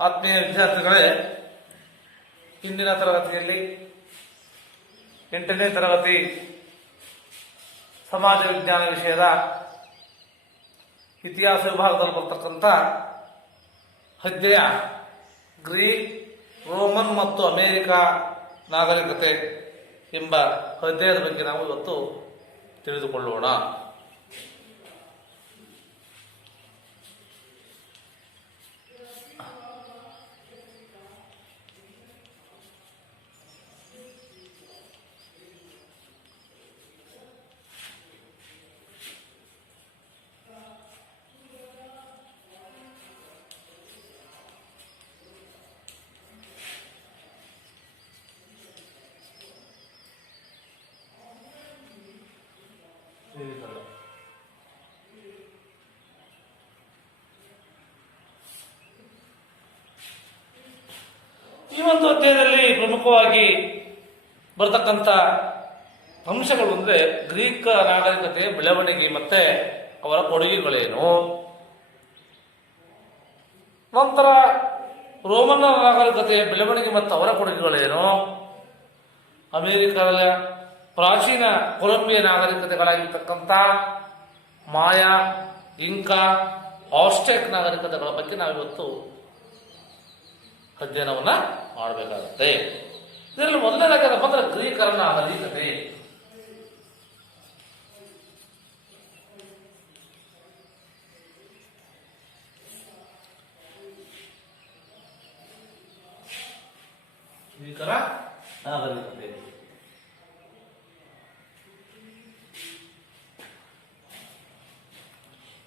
ಆತ್ಮೀಯ ವಿದ್ಯಾರ್ಥಿಗಳೇ, ಇಂದಿನ ತರಗತಿಯಲ್ಲಿ 8ನೇ ತರಗತಿ ಸಮಾಜ ವಿಜ್ಞಾನ ವಿಷಯದ ಇತಿಹಾಸ ವಿಭಾಗದಲ್ಲಿ ಬರ್ತಕ್ಕಂಥ ಅಧ್ಯಾಯ ಗ್ರೀಕ್, ರೋಮನ್ ಮತ್ತು ಅಮೇರಿಕಾ ನಾಗರಿಕತೆ ಎಂಬ ಅಧ್ಯಾಯದ ಬಗ್ಗೆ ನಾವು ಇವತ್ತು ತಿಳಿದುಕೊಳ್ಳೋಣ. ಈ ಒಂದು ಅಧ್ಯಾಯದಲ್ಲಿ ಪ್ರಮುಖವಾಗಿ ಬರತಕ್ಕಂಥ ಅಂಶಗಳು ಅಂದರೆ ಗ್ರೀಕ್ ನಾಗರಿಕತೆಯ ಬೆಳವಣಿಗೆ ಮತ್ತೆ ಅವರ ಕೊಡುಗೆಗಳೇನು, ನಂತರ ರೋಮನ್ ನಾಗರಿಕತೆಯ ಬೆಳವಣಿಗೆ ಮತ್ತು ಅವರ ಕೊಡುಗೆಗಳೇನು, ಅಮೆರಿಕದ ಪ್ರಾಚೀನ ಕೊಲಂಬಿಯ ನಾಗರಿಕತೆಗಳಾಗಿರ್ತಕ್ಕಂಥ ಮಾಯಾ, ಇಂಕಾ, ಆಸ್ಟೆಕ್ ನಾಗರಿಕತೆಗಳ ಬಗ್ಗೆ ನಾವಿವತ್ತು ಅಧ್ಯಯನವನ್ನ ಮಾಡಬೇಕಾಗುತ್ತೆ. ಇದರಲ್ಲಿ ಮೊದಲನೇದಾಗಿ ಬಂದ್ರೆ ಗ್ರೀಕರ ನಾಗರಿಕತೆ. ಗ್ರೀಕರ ನಾಗರಿಕತೆ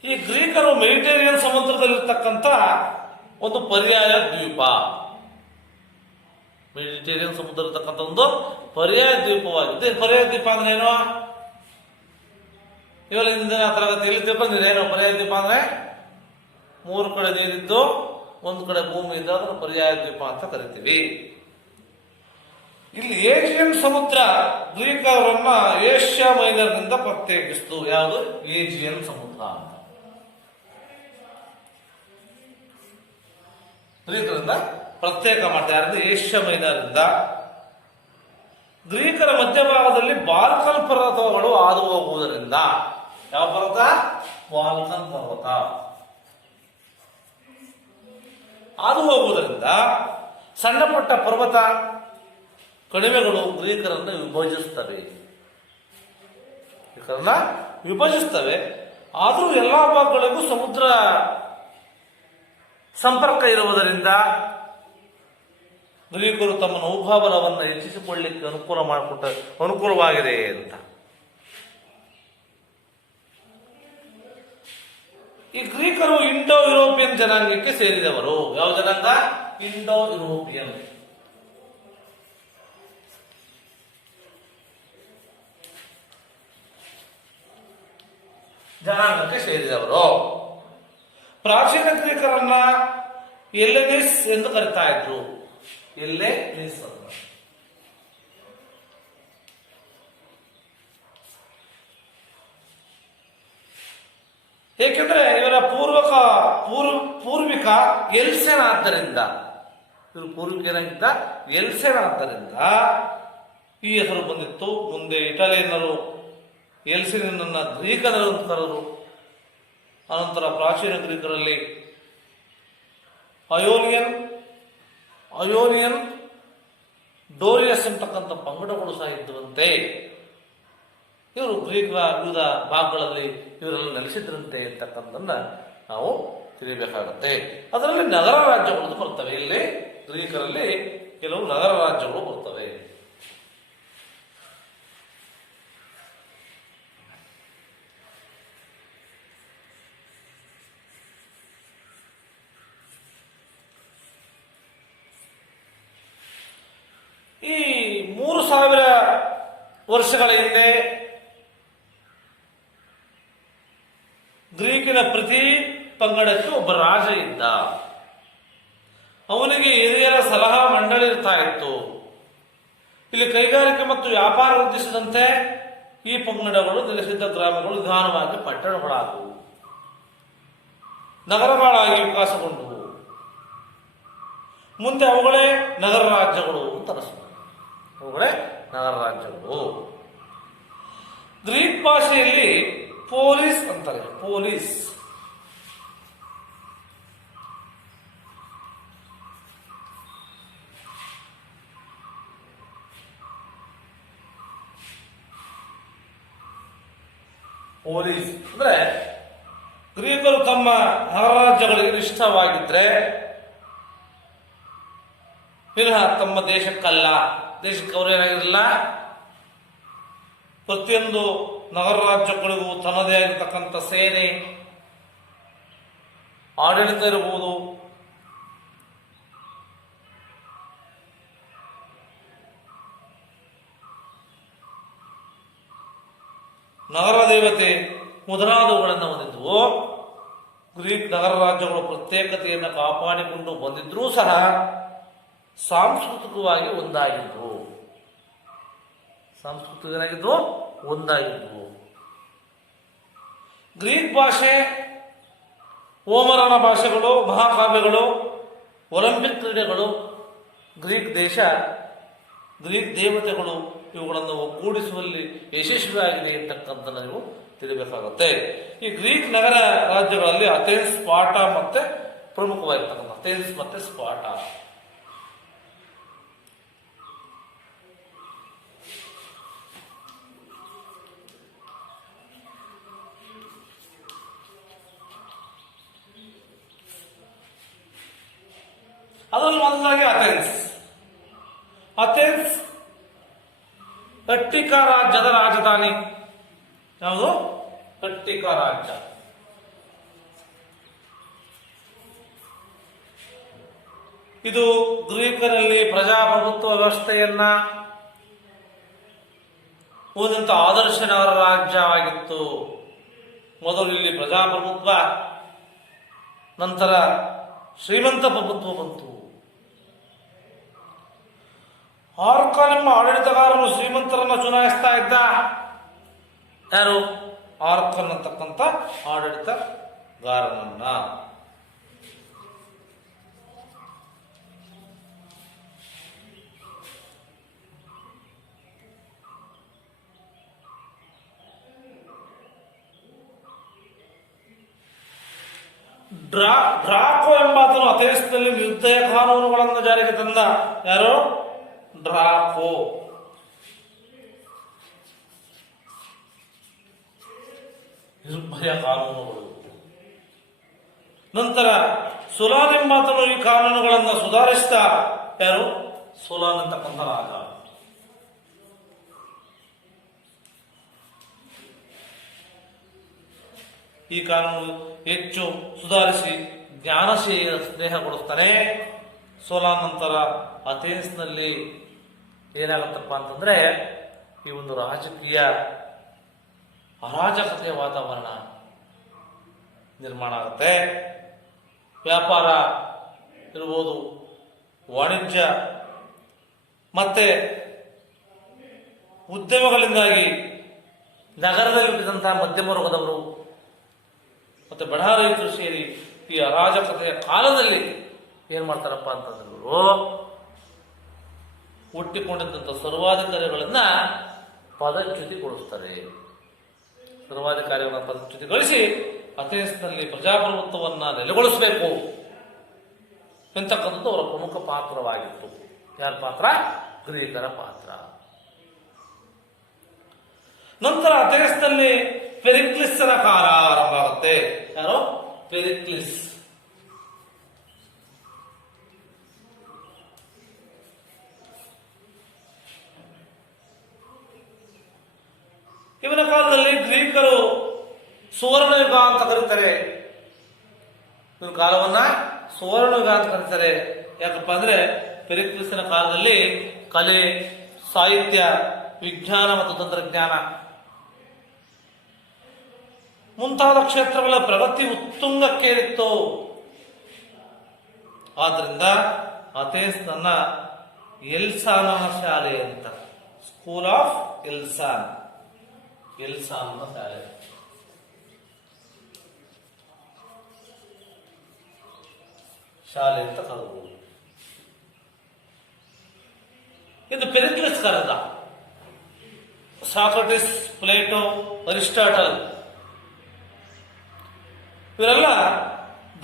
ಈ ಗ್ರೀಕರು ಮೆಡಿಟೇರಿಯನ್ ಸಮುದ್ರದಲ್ಲಿರ್ತಕ್ಕಂಥ ಒಂದು ಪರ್ಯಾಯ ದ್ವೀಪ. ಮೆಡಿಟೇರಿಯನ್ ಸಮುದ್ರ ಇರತಕ್ಕಂಥ ಒಂದು ಪರ್ಯಾಯ ದ್ವೀಪವಾಗಿದೆ. ಪರ್ಯಾಯ ದ್ವೀಪ ಅಂದ್ರೆ ಏನು? ಇವಾಗ ಇಂದಿನ ತರಗತಿಯಲ್ಲಿ ತಿಳ್ಕೊಂಡಿದೆ. ಏನು ಪರ್ಯಾಯ ದ್ವೀಪ ಅಂದ್ರೆ? 3 ಕಡೆ ನೀರಿದ್ದು 1 ಕಡೆ ಭೂಮಿ ಇದ್ದು ಅದನ್ನು ಪರ್ಯಾಯ ದ್ವೀಪ ಅಂತ ಕರಿತೀವಿ. ಇಲ್ಲಿ ಏಜಿಯನ್ ಸಮುದ್ರ ಗ್ರೀಕರನ್ನ ಏಷ್ಯಾ ಮೈನರ್ನಿಂದ ಪ್ರತ್ಯೇಕಿಸಿತು. ಯಾವುದು? ಏಜಿಯನ್ ಸಮುದ್ರ ಅಂತ ಗ್ರೀಕರಿಂದ ಪ್ರತ್ಯೇಕ ಮಾಡ್ತಾರೆ. ಏಷ್ಯಾ ಮೈನರಿಂದ ಗ್ರೀಕರ ಮಧ್ಯಭಾಗದಲ್ಲಿ ಬಾಲ್ಕನ್ ಪರ್ವತಗಳು ಹಾದು ಹೋಗುವುದರಿಂದ, ಯಾವ ಪರ್ವತ? ಬಾಲ್ಕನ್ ಪರ್ವತ ಹಾದು ಹೋಗುವುದರಿಂದ ಸಣ್ಣ ಪುಟ್ಟ ಪರ್ವತ ಕಣಿವೆಗಳು ಗ್ರೀಕರನ್ನು ವಿಭಜಿಸ್ತವೆ. ಆದರೂ ಎಲ್ಲಾ ಭಾಗಗಳಿಗೂ ಸಮುದ್ರ ಸಂಪರ್ಕ ಇರುವುದರಿಂದ ಗ್ರೀಕರು ತಮ್ಮ ನೌಕಾಬಲವನ್ನು ಹೆಚ್ಚಿಸಿಕೊಳ್ಳಲಿಕ್ಕೆ ಅನುಕೂಲವಾಗಿದೆ ಅಂತ. ಈ ಗ್ರೀಕರು ಇಂಡೋ ಯುರೋಪಿಯನ್ ಜನಾಂಗಕ್ಕೆ ಸೇರಿದವರು. ಯಾವ ಜನಾಂಗ? ಇಂಡೋ ಯುರೋಪಿಯನ್ ಜನಾಂಗಕ್ಕೆ ಸೇರಿದವರು. ಪ್ರಾಚೀನ ಗ್ರೀಕರನ್ನ ಎಲೆನಿಸ್ ಎಂದು ಕರೀತಾ ಇದ್ರು. ಎಲೆನಿಸ್ ಅಂತ. ಏಕೆಂದ್ರೆ ಇವರ ಪೂರ್ವಿಕ ಎಲ್ಸೆನ್ ಆದ್ದರಿಂದ, ಇವರು ಪೂರ್ವಿಕನಾಗಿದ್ದ ಎಲ್ಸೆನ್ ಆದ್ದರಿಂದ ಈ ಹೆಸರು ಬಂದಿತ್ತು. ಮುಂದೆ ಇಟಾಲಿಯನ್ನರು ಎಲ್ಸೆನನ್ನ ಗ್ರೀಕರು ಅಂತ ಕರೆದರು. ಅನಂತರ ಪ್ರಾಚೀನ ಗ್ರೀಕರಲ್ಲಿ ಅಯೋನಿಯನ್ ಡೋರಿಯಸ್ ಅಂತಕ್ಕಂಥ ಪಂಗಡಗಳು ಸಹ ಇದ್ದುವಂತೆ. ಇವರು ಗ್ರೀಕರ ವಿವಿಧ ಭಾಗಗಳಲ್ಲಿ ಇವರೆಲ್ಲ ನೆಲೆಸಿದ್ರಂತೆ ಅಂತಕ್ಕಂಥದ್ದನ್ನ ನಾವು ತಿಳಿಯಬೇಕಾಗತ್ತೆ. ಅದರಲ್ಲಿ ನಗರ ರಾಜ್ಯಗಳು ಬರ್ತವೆ. ಇಲ್ಲಿ ಗ್ರೀಕರಲ್ಲಿ ಕೆಲವು ನಗರ ರಾಜ್ಯಗಳು ಬರ್ತವೆ. ಈ 3000 ವರ್ಷಗಳ ಹಿಂದೆ ಗ್ರೀಕಿನ ಪ್ರತಿ ಪಂಗಡಕ್ಕೆ ಒಬ್ಬ ರಾಜ ಇದ್ದ. ಅವನಿಗೆ ಹಿರಿಯರ ಸಲಹಾ ಮಂಡಳಿ ಇರ್ತಾ ಇತ್ತು. ಇಲ್ಲಿ ಕೈಗಾರಿಕೆ ಮತ್ತು ವ್ಯಾಪಾರ ವೃದ್ಧಿಸಿದಂತೆ ಈ ಪಂಗಡಗಳು ನೆಲೆಸಿದ್ದ ಗ್ರಾಮಗಳು ನಿಧಾನವಾಗಿ ಪಟ್ಟಣಗಳಾದವು, ನಗರಗಳಾಗಿ ವಿಕಾಸಗೊಂಡವು. ಮುಂದೆ ಅವುಗಳೇ ನಗರ ರಾಜ್ಯಗಳು ಅಂತ ಅನಿಸ್ತದೆ. ಅವುಗಳೇ ನಗರ ರಾಜ್ಯಗಳು. ಗ್ರೀಕ್ ಭಾಷೆಯಲ್ಲಿ ಪೋಲಿಸ್ ಅಂತಾರೆ. ಪೋಲಿಸ್ ಪೊಲೀಸ್ ಅಂದ್ರೆ ಗ್ರೀಕರು ತಮ್ಮ ನಗರ ರಾಜ್ಯಗಳಿಗೆ ಇಷ್ಟವಾಗಿದ್ರೆ ವಿನಃ ತಮ್ಮ ದೇಶಕ್ಕಲ್ಲ, ದೇಶಕ್ಕೆ ಅವರು ಏನಾಗಿರಲಿಲ್ಲ. ಪ್ರತಿಯೊಂದು ನಗರ ರಾಜ್ಯಗಳಿಗೂ ತನ್ನದೇ ಆಗಿರ್ತಕ್ಕಂಥ ಸೇನೆ, ಆಡಳಿತ ಇರಬಹುದು, ನಗರ ದೇವತೆ ಮೊದಲಾದವುಗಳನ್ನು ಹೊಂದಿದ್ವು. ಗ್ರೀಕ್ ನಗರ ರಾಜ್ಯಗಳು ಪ್ರತ್ಯೇಕತೆಯನ್ನು ಕಾಪಾಡಿಕೊಂಡು ಬಂದಿದ್ರೂ ಸಹ ಸಾಂಸ್ಕೃತಿಕವಾಗಿ ಒಂದಾಗಿದ್ವು. ಸಾಂಸ್ಕೃತಿಕರಾಗಿದ್ವು, ಒಂದಾಗಿದ್ವು. ಗ್ರೀಕ್ ಭಾಷೆ, ಹೋಮರನ ಭಾಷೆಗಳು, ಮಹಾಕಾವ್ಯಗಳು, ಒಲಿಂಪಿಕ್ ಕ್ರೀಡೆಗಳು, ಗ್ರೀಕ್ ದೇಶ, ಗ್ರೀಕ್ ದೇವತೆಗಳು ಇವುಗಳನ್ನು ಒಗ್ಗೂಡಿಸುವಲ್ಲಿ ಯಶಸ್ವಿಯಾಗಿದೆ ಅಂತಕ್ಕಂಥದ್ದು ನೀವು ತಿಳಿಬೇಕಾಗುತ್ತೆ. ಈ ಗ್ರೀಕ್ ನಗರ ರಾಜ್ಯಗಳಲ್ಲಿ ಅಥೆನ್ಸ್, ಸ್ಪಾರ್ಟ ಮತ್ತೆ ಪ್ರಮುಖವಾಗಿರ್ತಕ್ಕಂಥ ಅಥೆನ್ಸ್ ಮತ್ತೆ ಸ್ಪಾರ್ಟ. ಅದರಲ್ಲಿ ಮೊದಲಾಗಿ ಅಥೆನ್ಸ್. ಅಥೆನ್ಸ್ ಅಟ್ಟಿಕಾ ರಾಜ್ಯದ ರಾಜಧಾನಿ. ಯಾವುದು? ಅಟ್ಟಿಕಾ ರಾಜ್ಯ. ಇದು ಗ್ರೀಕರಲ್ಲಿ ಪ್ರಜಾಪ್ರಭುತ್ವ ವ್ಯವಸ್ಥೆಯನ್ನ ಓದಂತ ಆದರ್ಶ ನಗರ ರಾಜ್ಯವಾಗಿತ್ತು. ಮೊದಲು ಇಲ್ಲಿ ಪ್ರಜಾಪ್ರಭುತ್ವ, ನಂತರ ಶ್ರೀಮಂತ ಪ್ರಭುತ್ವ ಬಂತು. ಆರ್ಕನ್ ಎಂಬ ಆಡಳಿತಗಾರನು ಶ್ರೀಮಂತರನ್ನು ಚುನಾಯಿಸ್ತಾ ಇದ್ದ. ಯಾರು? ಆರ್ಕನ್ ಅಂತಕ್ಕಂಥ ಆಡಳಿತಗಾರನನ್ನ. ಡ್ರಾಕೋ ಎಂಬಾತನು ಅಥೆನ್ಸ್ನಲ್ಲಿ ನಿರ್ದಯ ಕಾನೂನುಗಳನ್ನು ಜಾರಿಗೆ ತಂದ. ಯಾರು? ಡ್ರಾಕೋ. ನಿರ್ಭಯ ಕಾನೂನುಗಳು. ನಂತರ ಸೊಲಾನ್ ಎಂಬಾತನು ಈ ಕಾನೂನುಗಳನ್ನು ಸುಧಾರಿಸಿದ. ಯಾರು? ಸೊಲಾನ್ ಅಂತಕ್ಕಂಥ ರಾಜ. ಈ ಕಾನೂನು ಹೆಚ್ಚು ಸುಧಾರಿಸಿ ಜ್ಞಾನಶೀಲ ಸ್ನೇಹಗೊಳಿಸ್ತಾನೆ. ಸೋಲಾನ್ ನಂತರ ಅಥೆನ್ಸ್ನಲ್ಲಿ ಏನಾಗುತ್ತಪ್ಪ ಅಂತಂದ್ರೆ ಈ ಒಂದು ರಾಜಕೀಯ ಅರಾಜಕತೆಯ ವಾತಾವರಣ ನಿರ್ಮಾಣ ಆಗುತ್ತೆ. ವ್ಯಾಪಾರ ಇರ್ಬೋದು, ವಾಣಿಜ್ಯ ಮತ್ತೆ ಉದ್ಯಮಗಳಿಂದಾಗಿ ನಗರದಲ್ಲಿ ಹುಟ್ಟಿದಂತಹ ಮಧ್ಯಮ ವರ್ಗದವರು ಮತ್ತೆ ಬಡ ರೈತರು ಸೇರಿ ಈ ಅರಾಜಕತೆಯ ಕಾಲದಲ್ಲಿ ಏನ್ ಮಾಡ್ತಾರಪ್ಪ ಅಂತಂದ್ರೆ ಹುಟ್ಟಿಕೊಂಡಿದ್ದಂಥ ಸರ್ವಾಧಿಕಾರಿಗಳನ್ನ ಪದಚ್ಯುತಿಗೊಳಿಸ್ತಾರೆ. ಸರ್ವಾಧಿಕಾರಿಗಳನ್ನ ಪದಚ್ಯುತಿಗೊಳಿಸಿ ಅಥೆನ್ಸ್ನಲ್ಲಿ ಪ್ರಜಾಪ್ರಭುತ್ವವನ್ನ ನೆಲೆಗೊಳಿಸಬೇಕು ಎಂತಕ್ಕಂಥದ್ದು ಅವರ ಪ್ರಮುಖ ಪಾತ್ರವಾಗಿತ್ತು. ಯಾರ ಪಾತ್ರ? ಗ್ರೀಕರ ಪಾತ್ರ. ನಂತರ ಅಥೆನ್ಸ್ನಲ್ಲಿ ಪೆರಿಕ್ಲಿಸ್ನ ಕಾಲ ಆರಂಭ ಆಗುತ್ತೆ. ಯಾರು? ಪೆರಿಕ್ಲಿಸ್. ಇವನ ಕಾಲದಲ್ಲಿ ಗ್ರೀಕರು ಸುವರ್ಣಯುಗ ಅಂತ ಕರೀತಾರೆ. ಇವನ ಕಾಲವನ್ನ ಸುವರ್ಣಯುಗ ಅಂತ ಕರೀತಾರೆ. ಯಾಕಪ್ಪ ಅಂದ್ರೆ ಪೆರಿಕ್ಲಿಸ್ನ ಕಾಲದಲ್ಲಿ ಕಲೆ, ಸಾಹಿತ್ಯ, ವಿಜ್ಞಾನ ಮತ್ತು ತಂತ್ರಜ್ಞಾನ ಮುಂತಾದ ಕ್ಷೇತ್ರಗಳ ಪ್ರಗತಿ ಉತ್ತುಂಗಕ್ಕೇರಿತ್ತು. ಆದ್ರಿಂದ ಅಥೆನ್ಸ್ ನನ್ನ ಎಲ್ಸಾನ ಶಾಲೆ ಅಂತ, ಸ್ಕೂಲ್ ಆಫ್ ಎಲ್ಸಾನ್, ಎಲ್ಸಾನ್ ಶಾಲೆ. ಶಾಲೆ ಅಂತ ಕರೆದು ಇದು ಪೆರಿಕ್ಲಿಸ್ ಕರೆದ. ಸಾಕ್ರಟಿಸ್, ಪ್ಲೇಟೋ, ಅರಿಸ್ಟಾಟಲ್ ಇವರೆಲ್ಲ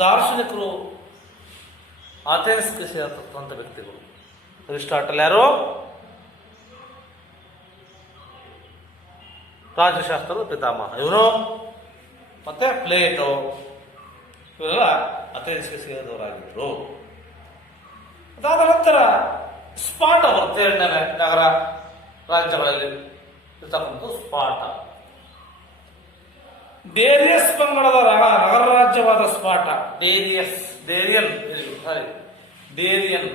ದಾರ್ಶನಿಕರು, ಅಥೆನ್ಸ್ಗೆ ಸೇರತಕ್ಕಂಥ ವ್ಯಕ್ತಿಗಳು. ಅರಿಸ್ಟಾಟಲ್ ಯಾರು? ರಾಜ್ಯಶಾಸ್ತ್ರದ ಪಿತಾಮಹ ಇವರು. ಮತ್ತೆ ಪ್ಲೇಟೋ ಇವರೆಲ್ಲ ಅಥೆನ್ಸ್ಗೆ ಸೇರಿದವರಾಗಿದ್ದರು. ಅದಾದ ನಂತರ ಸ್ಪಾಟ ಬರುತ್ತೆ, ಎರಡನೇ ನಗರ ರಾಜ್ಯಗಳಲ್ಲಿ ಇರ್ತಕ್ಕಂಥ ಸ್ಪಾಟ. ಡೇರಿಯಸ್ ಪಂಗಡದ ನಗರ ರಾಜ್ಯವಾದ ಸ್ಪಾಟ. ಡೇರಿಯನ್.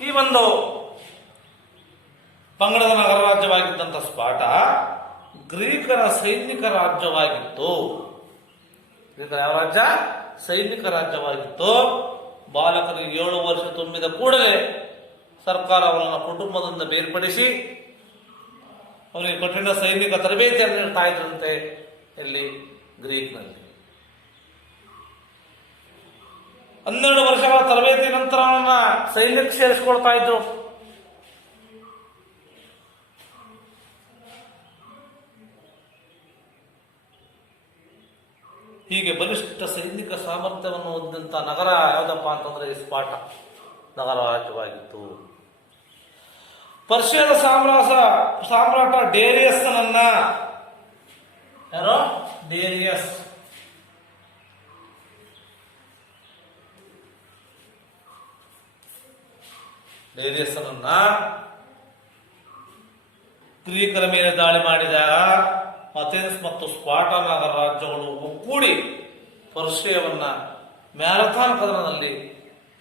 ಈ ಒಂದು ಪಂಗಡದ ನಗರ ರಾಜ್ಯವಾಗಿದ್ದಂಥ ಸ್ಪಾಟ ಗ್ರೀಕರ ಸೈನಿಕ ರಾಜ್ಯವಾಗಿತ್ತು. ಗ್ರೀಕರ ಯಾವ ರಾಜ್ಯ? ಸೈನಿಕ ರಾಜ್ಯವಾಗಿತ್ತು. ಬಾಲಕರಿಗೆ 7 ವರ್ಷ ತುಂಬಿದ ಕೂಡಲೇ ಸರ್ಕಾರ ಅವರನ್ನು ಕುಟುಂಬದಿಂದ ಬೇರ್ಪಡಿಸಿ ಅವರಿಗೆ ಕಠಿಣ ಸೈನಿಕ ತರಬೇತಿಯನ್ನು ನೀಡ್ತಾ ಇದ್ರಂತೆ. ಇಲ್ಲಿ ಗ್ರೀಕ್ನಲ್ಲಿ 12 ವರ್ಷಗಳ ತರಬೇತಿ ನಂತರ ಅವನ್ನ ಸೈನ್ಯಕ್ಕೆ ಸೇರಿಸಿಕೊಳ್ತಾ ಇದ್ರು. ಹೀಗೆ ಬಲಿಷ್ಠ ಸೈನಿಕ ಸಾಮರ್ಥ್ಯವನ್ನು ಹೊಂದಿದಂತ ನಗರ ಯಾವುದಪ್ಪ ಅಂತಂದ್ರೆ ಸ್ಪಾಟ ನಗರ ರಾಜ್ಯವಾಗಿತ್ತು. ಪರ್ಷಿಯದ ಸಾಮ್ರಾಟ ಡೇರಿಯಸ್ನನ್ನ, ಯಾರೋ ಡೇರಿಯಸ್ನನ್ನ ಗ್ರೀಕರ ಮೇಲೆ ದಾಳಿ ಮಾಡಿದಾಗ ಅಥೆನ್ಸ್ ಮತ್ತು ಸ್ಪಾಟ ನಗರ ರಾಜ್ಯಗಳು ಒಗ್ಗೂಡಿ ಪರ್ಷಿಯವನ್ನ ಮ್ಯಾರಥಾನ್ ಕದನದಲ್ಲಿ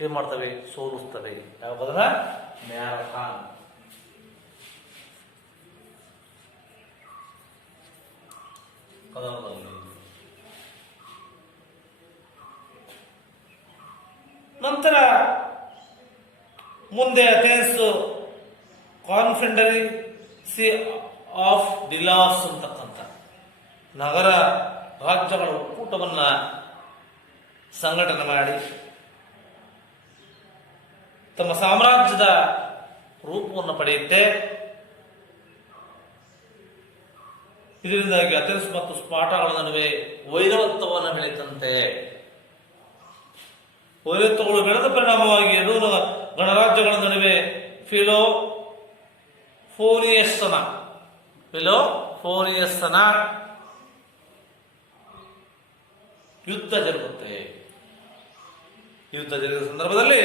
ಏನ್ ಮಾಡ್ತವೆ? ಸೋಲಿಸ್ತವೆ. ಯಾವ ಕದನ? ಮ್ಯಾರಥಾನ್. ನಂತರ ಮುಂದೆ ಅಥೆನ್ಸ್ ಕಾನ್ಫೆಡರಸಿ ಆಫ್ ಡಿಲಾಸ್ ಅಂತಕ್ಕಂಥ ನಗರ ರಾಜ್ಯಗಳ ಒಕ್ಕೂಟವನ್ನ ಸಂಘಟನೆ ಮಾಡಿ ತಮ್ಮ ಸಾಮ್ರಾಜ್ಯದ ರೂಪವನ್ನು ಪಡೆಯುತ್ತೆ. ಇದರಿಂದಾಗಿ ಅಥೆನ್ಸ್ ಮತ್ತು ಸ್ಪಾಟಗಳ ನಡುವೆ ವೈರತ್ವವನ್ನು ಬೆಳೆದಂತೆ. ವೈರತ್ವಗಳು ಬೆಳೆದ ಪರಿಣಾಮವಾಗಿ ಎರಡೂ ಗಣರಾಜ್ಯಗಳ ನಡುವೆ ಫಿಲೋಫೋನಿಯಸ್ಸನ ಯುದ್ಧ ಜರುಗುತ್ತೆ. ಯುದ್ಧ ಜರುಗಿದ ಸಂದರ್ಭದಲ್ಲಿ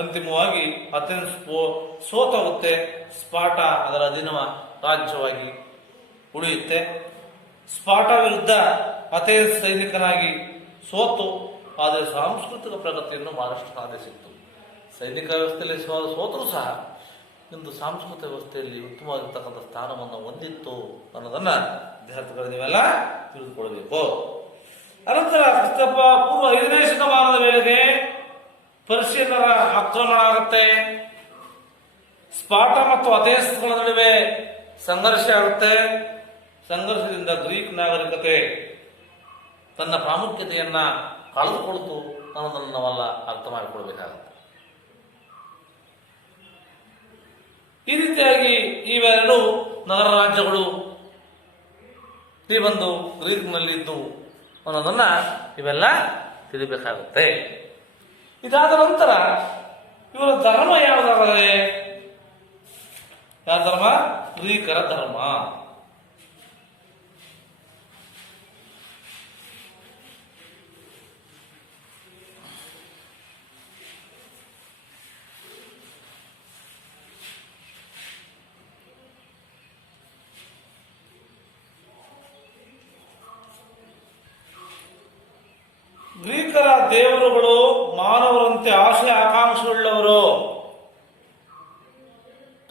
ಅಂತಿಮವಾಗಿ ಅಥೆನ್ಸ್ ಸೋತೋಗುತ್ತೆ. ಸ್ಪಾಟ ಅದರ ಅಧೀನ ರಾಜ್ಯವಾಗಿ ಉಳಿಯುತ್ತೆ. ಸ್ಪಾಟ ವಿರುದ್ಧ ಅಥೆನ್ಸ್ ಸೈನಿಕನಾಗಿ ಸೋತು, ಆದರೆ ಸಾಂಸ್ಕೃತಿಕ ಪ್ರಗತಿಯನ್ನು ಬಹಳಷ್ಟು ಸಾಧಿಸಿತ್ತು. ಸೈನಿಕ ವ್ಯವಸ್ಥೆಯಲ್ಲಿ ಸೋತರೂ ಸಹ ಇಂದು ಸಾಂಸ್ಕೃತಿಕ ವ್ಯವಸ್ಥೆಯಲ್ಲಿ ಉತ್ತಮವಾಗಿರ್ತಕ್ಕಂಥ ಸ್ಥಾನವನ್ನು ಹೊಂದಿತ್ತು ಅನ್ನೋದನ್ನ ವಿದ್ಯಾರ್ಥಿಗಳು ನೀವೆಲ್ಲ ತಿಳಿದುಕೊಳ್ಳಬೇಕು. ಅನಂತರ ಕ್ರಿಸ್ತಪ್ಪ ಪೂರ್ವ 5ನೇ ಶತಮಾನದ ವೇಳೆಗೆ ಪರ್ಷಿಯನ್ನರ ಆಕ್ರಮಣ ಆಗುತ್ತೆ. ಸ್ಪಾಟ ಮತ್ತು ಅಥೆನ್ಸ್ಗಳ ನಡುವೆ ಸಂಘರ್ಷ ಆಗುತ್ತೆ. ಸಂಘರ್ಷದಿಂದ ಗ್ರೀಕ್ ನಾಗರಿಕತೆ ತನ್ನ ಪ್ರಾಮುಖ್ಯತೆಯನ್ನ ಕಳೆದುಕೊಳ್ತು ಅನ್ನೋದನ್ನು ನಾವೆಲ್ಲ ಅರ್ಥ ಮಾಡಿಕೊಳ್ಬೇಕಾಗುತ್ತೆ. ಈ ರೀತಿಯಾಗಿ ಇವೆರಡು ನಗರ ರಾಜ್ಯಗಳು ಈ ಒಂದು ಗ್ರೀಕ್ನಲ್ಲಿದ್ದು ಅನ್ನೋದನ್ನ ಇವೆಲ್ಲ ತಿಳಿಬೇಕಾಗುತ್ತೆ. ಇದಾದ ನಂತರ ಇವರ ಧರ್ಮ ಯಾವುದಾದರೆ, ಯಾವ ಧರ್ಮ? ಗ್ರೀಕರ ಧರ್ಮ. ಗ್ರೀಕರ ದೇವರುಗಳು ಮಾನವರಂತೆ ಆಸೆ ಆಕಾಂಕ್ಷೆಯುಳ್ಳವರು.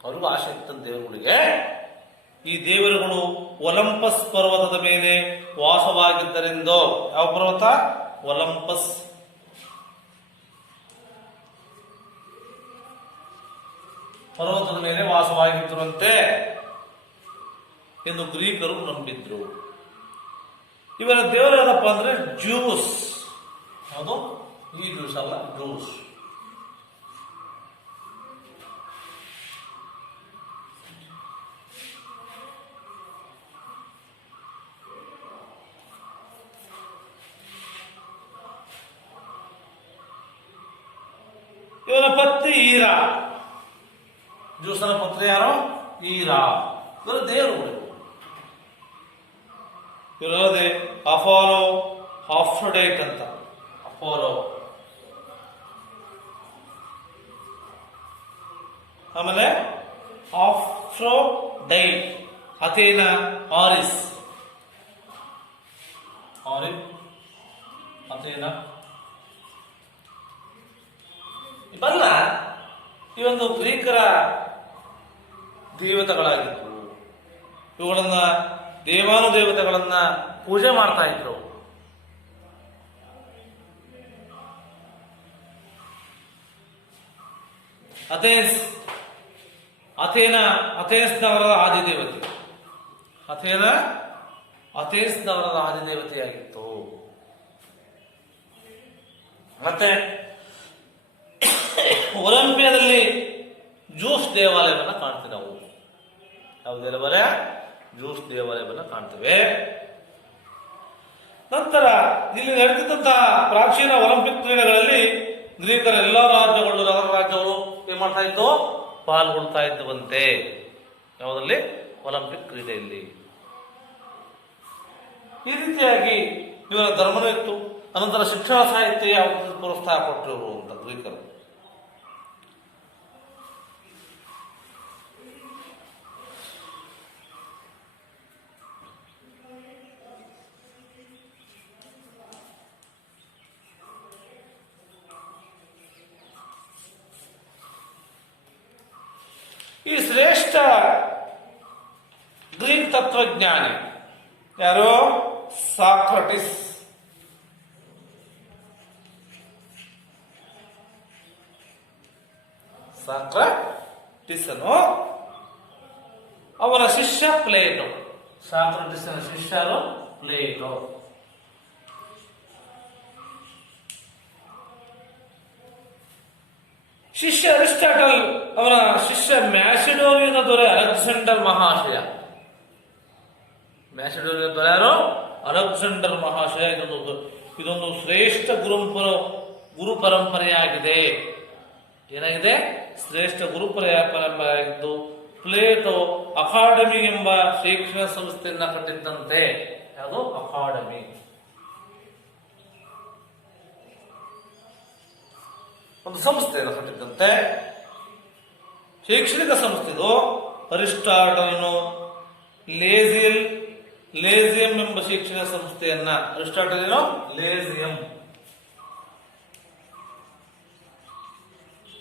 ಅವ್ರಿಗೂ ಆಸೆ ಇತ್ತಂತ ದೇವರುಗಳಿಗೆ. ಈ ದೇವರುಗಳು ಒಲಂಪಸ್ ಪರ್ವತದ ಮೇಲೆ ವಾಸವಾಗಿದ್ದರೆಂದು. ಯಾವ ಪರ್ವತ? ಒಲಂಪಸ್. ಪರ್ವತದ ಮೇಲೆ ವಾಸವಾಗಿದ್ದರಂತೆ ಎಂದು ಗ್ರೀಕರು ನಂಬಿದ್ರು. ಇವರ ದೇವರು ಯಾವ್ದಪ್ಪ ಅಂದ್ರೆ ಜ್ಯೂಸ್. ಅದು ಈ ಜ್ಯೂಸ್ ಅಲ್ಲ, ಜ್ಯೂಸ್. ಇವನ ಪತ್ನಿ ಈರ. ಜ್ಯೂಸನ ಪತ್ನಿ ಯಾರು? ಈರ. ಇವರ ದೇವರು. ಇವರಲ್ಲದೆ ಅಫಾಲೋ, ಆಫ್ರೊಡೈಟ್ ಅಂತ. ಅಪೋಲೋ, ಆಮೇಲೆ ಆಫ್ರೊಡೈಟ್, ಅಥೇನಾ, ಆರಿಸ್, ಅಥೇನಾ ಇವೆಲ್ಲ ಈ ಒಂದು ಗ್ರೀಕರ ದೇವತೆಗಳಾಗಿತ್ತು. ಇವುಗಳನ್ನ ದೇವಾನುದೇವತೆಗಳನ್ನ ಪೂಜೆ ಮಾಡ್ತಾ ಇದ್ರು. ಅಥೇನ್ಸ್ ನಗರದ ಆದಿದೇವತೆ. ಅಥೇನ್ಸ್ ನಗರದ ಆದಿದೇವತೆಯಾಗಿತ್ತು. ಮತ್ತೆ ಒಲಿಂಪಿಯಾದಲ್ಲಿ ಜ್ಯೂಸ್ ದೇವಾಲಯವನ್ನು ಕಾಣ್ತೀವಿ ನಾವು. ಯಾವ ದೇವಾಲಯ? ಜ್ಯೂಸ್ ದೇವಾಲಯವನ್ನು ಕಾಣ್ತೇವೆ. ನಂತರ ಇಲ್ಲಿ ನಡೆದಿದ್ದಂತಹ ಪ್ರಾಚೀನ ಒಲಿಂಪಿಕ್ ಕ್ರೀಡೆಗಳಲ್ಲಿ ಗ್ರೀಕರ ಎಲ್ಲ ರಾಜ್ಯಗಳು, ನಗರ ರಾಜ್ಯಗಳು ಏನ್ ಮಾಡ್ತಾ ಇತ್ತು? ಪಾಲ್ಗೊಳ್ತಾ ಇದ್ದುವಂತೆ. ಯಾವುದಲ್ಲಿ? ಒಲಿಂಪಿಕ್ ಕ್ರೀಡೆಯಲ್ಲಿ. ಈ ರೀತಿಯಾಗಿ ಇವರ ಧರ್ಮನೂ ಇತ್ತು. ಅನಂತರ ಶಿಕ್ಷಣ ಸಾಹಿತ್ಯ ಯಾವ ಪ್ರೋತ್ಸಾಹ ಕೊಟ್ಟರು ಅಂತ ಗ್ರೀಕರು. ಈ ಶ್ರೇಷ್ಠ ಗ್ರೀಕ್ ತತ್ವಜ್ಞಾನಿ ಯಾರು? ಸಾಕ್ರಟಿಸ್. ಸಾಕ್ರಟಿಸನು ಅವರ ಶಿಷ್ಯ ಪ್ಲೇಟೋ. ಸಾಕ್ರಟಿಸನ ಶಿಷ್ಯರು ಪ್ಲೇಟೋ. ಶಿಷ್ಯ ಅರಿಸ್ಟಾಟಲ್, ಅವರ ಶಿಷ್ಯ ಮ್ಯಾಸಿಡೋನಿಯದ ದೊರೆ ಅಲೆಕ್ಸಾಂಡರ್ ಮಹಾಶಯ. ಮ್ಯಾಸಿಡೋನಿಯದ ದೊರೆ ಯಾರು? ಅಲೆಕ್ಸಾಂಡರ್ ಮಹಾಶಯ. ಇದೊಂದು ಶ್ರೇಷ್ಠ ಗುರು ಪರಂಪರೆಯಾಗಿದೆ. ಏನಾಗಿದೆ? ಶ್ರೇಷ್ಠ ಗುರು ಪರಂಪರೆಯಾಗಿದ್ದು ಪ್ಲೇಟೋ ಅಕಾಡೆಮಿ ಎಂಬ ಶೈಕ್ಷಣಿಕ ಸಂಸ್ಥೆಯನ್ನ ಕಟ್ಟಿದ್ದಂತೆ. ಯಾವುದು? ಅಕಾಡೆಮಿ. ಒಂದು ಸಂಸ್ಥೆಯನ್ನು ಕಟ್ಟಿದ್ದಂತೆ, ಶೈಕ್ಷಣಿಕ ಸಂಸ್ಥೆದು. ಅರಿಸ್ಟಾಟಲನು ಲೇಸಿಯಂ ಎಂಬ ಶೈಕ್ಷಣಿಕ ಸಂಸ್ಥೆಯನ್ನ, ಅರಿಸ್ಟಾಟಲನು ಲೇಸಿಯಂ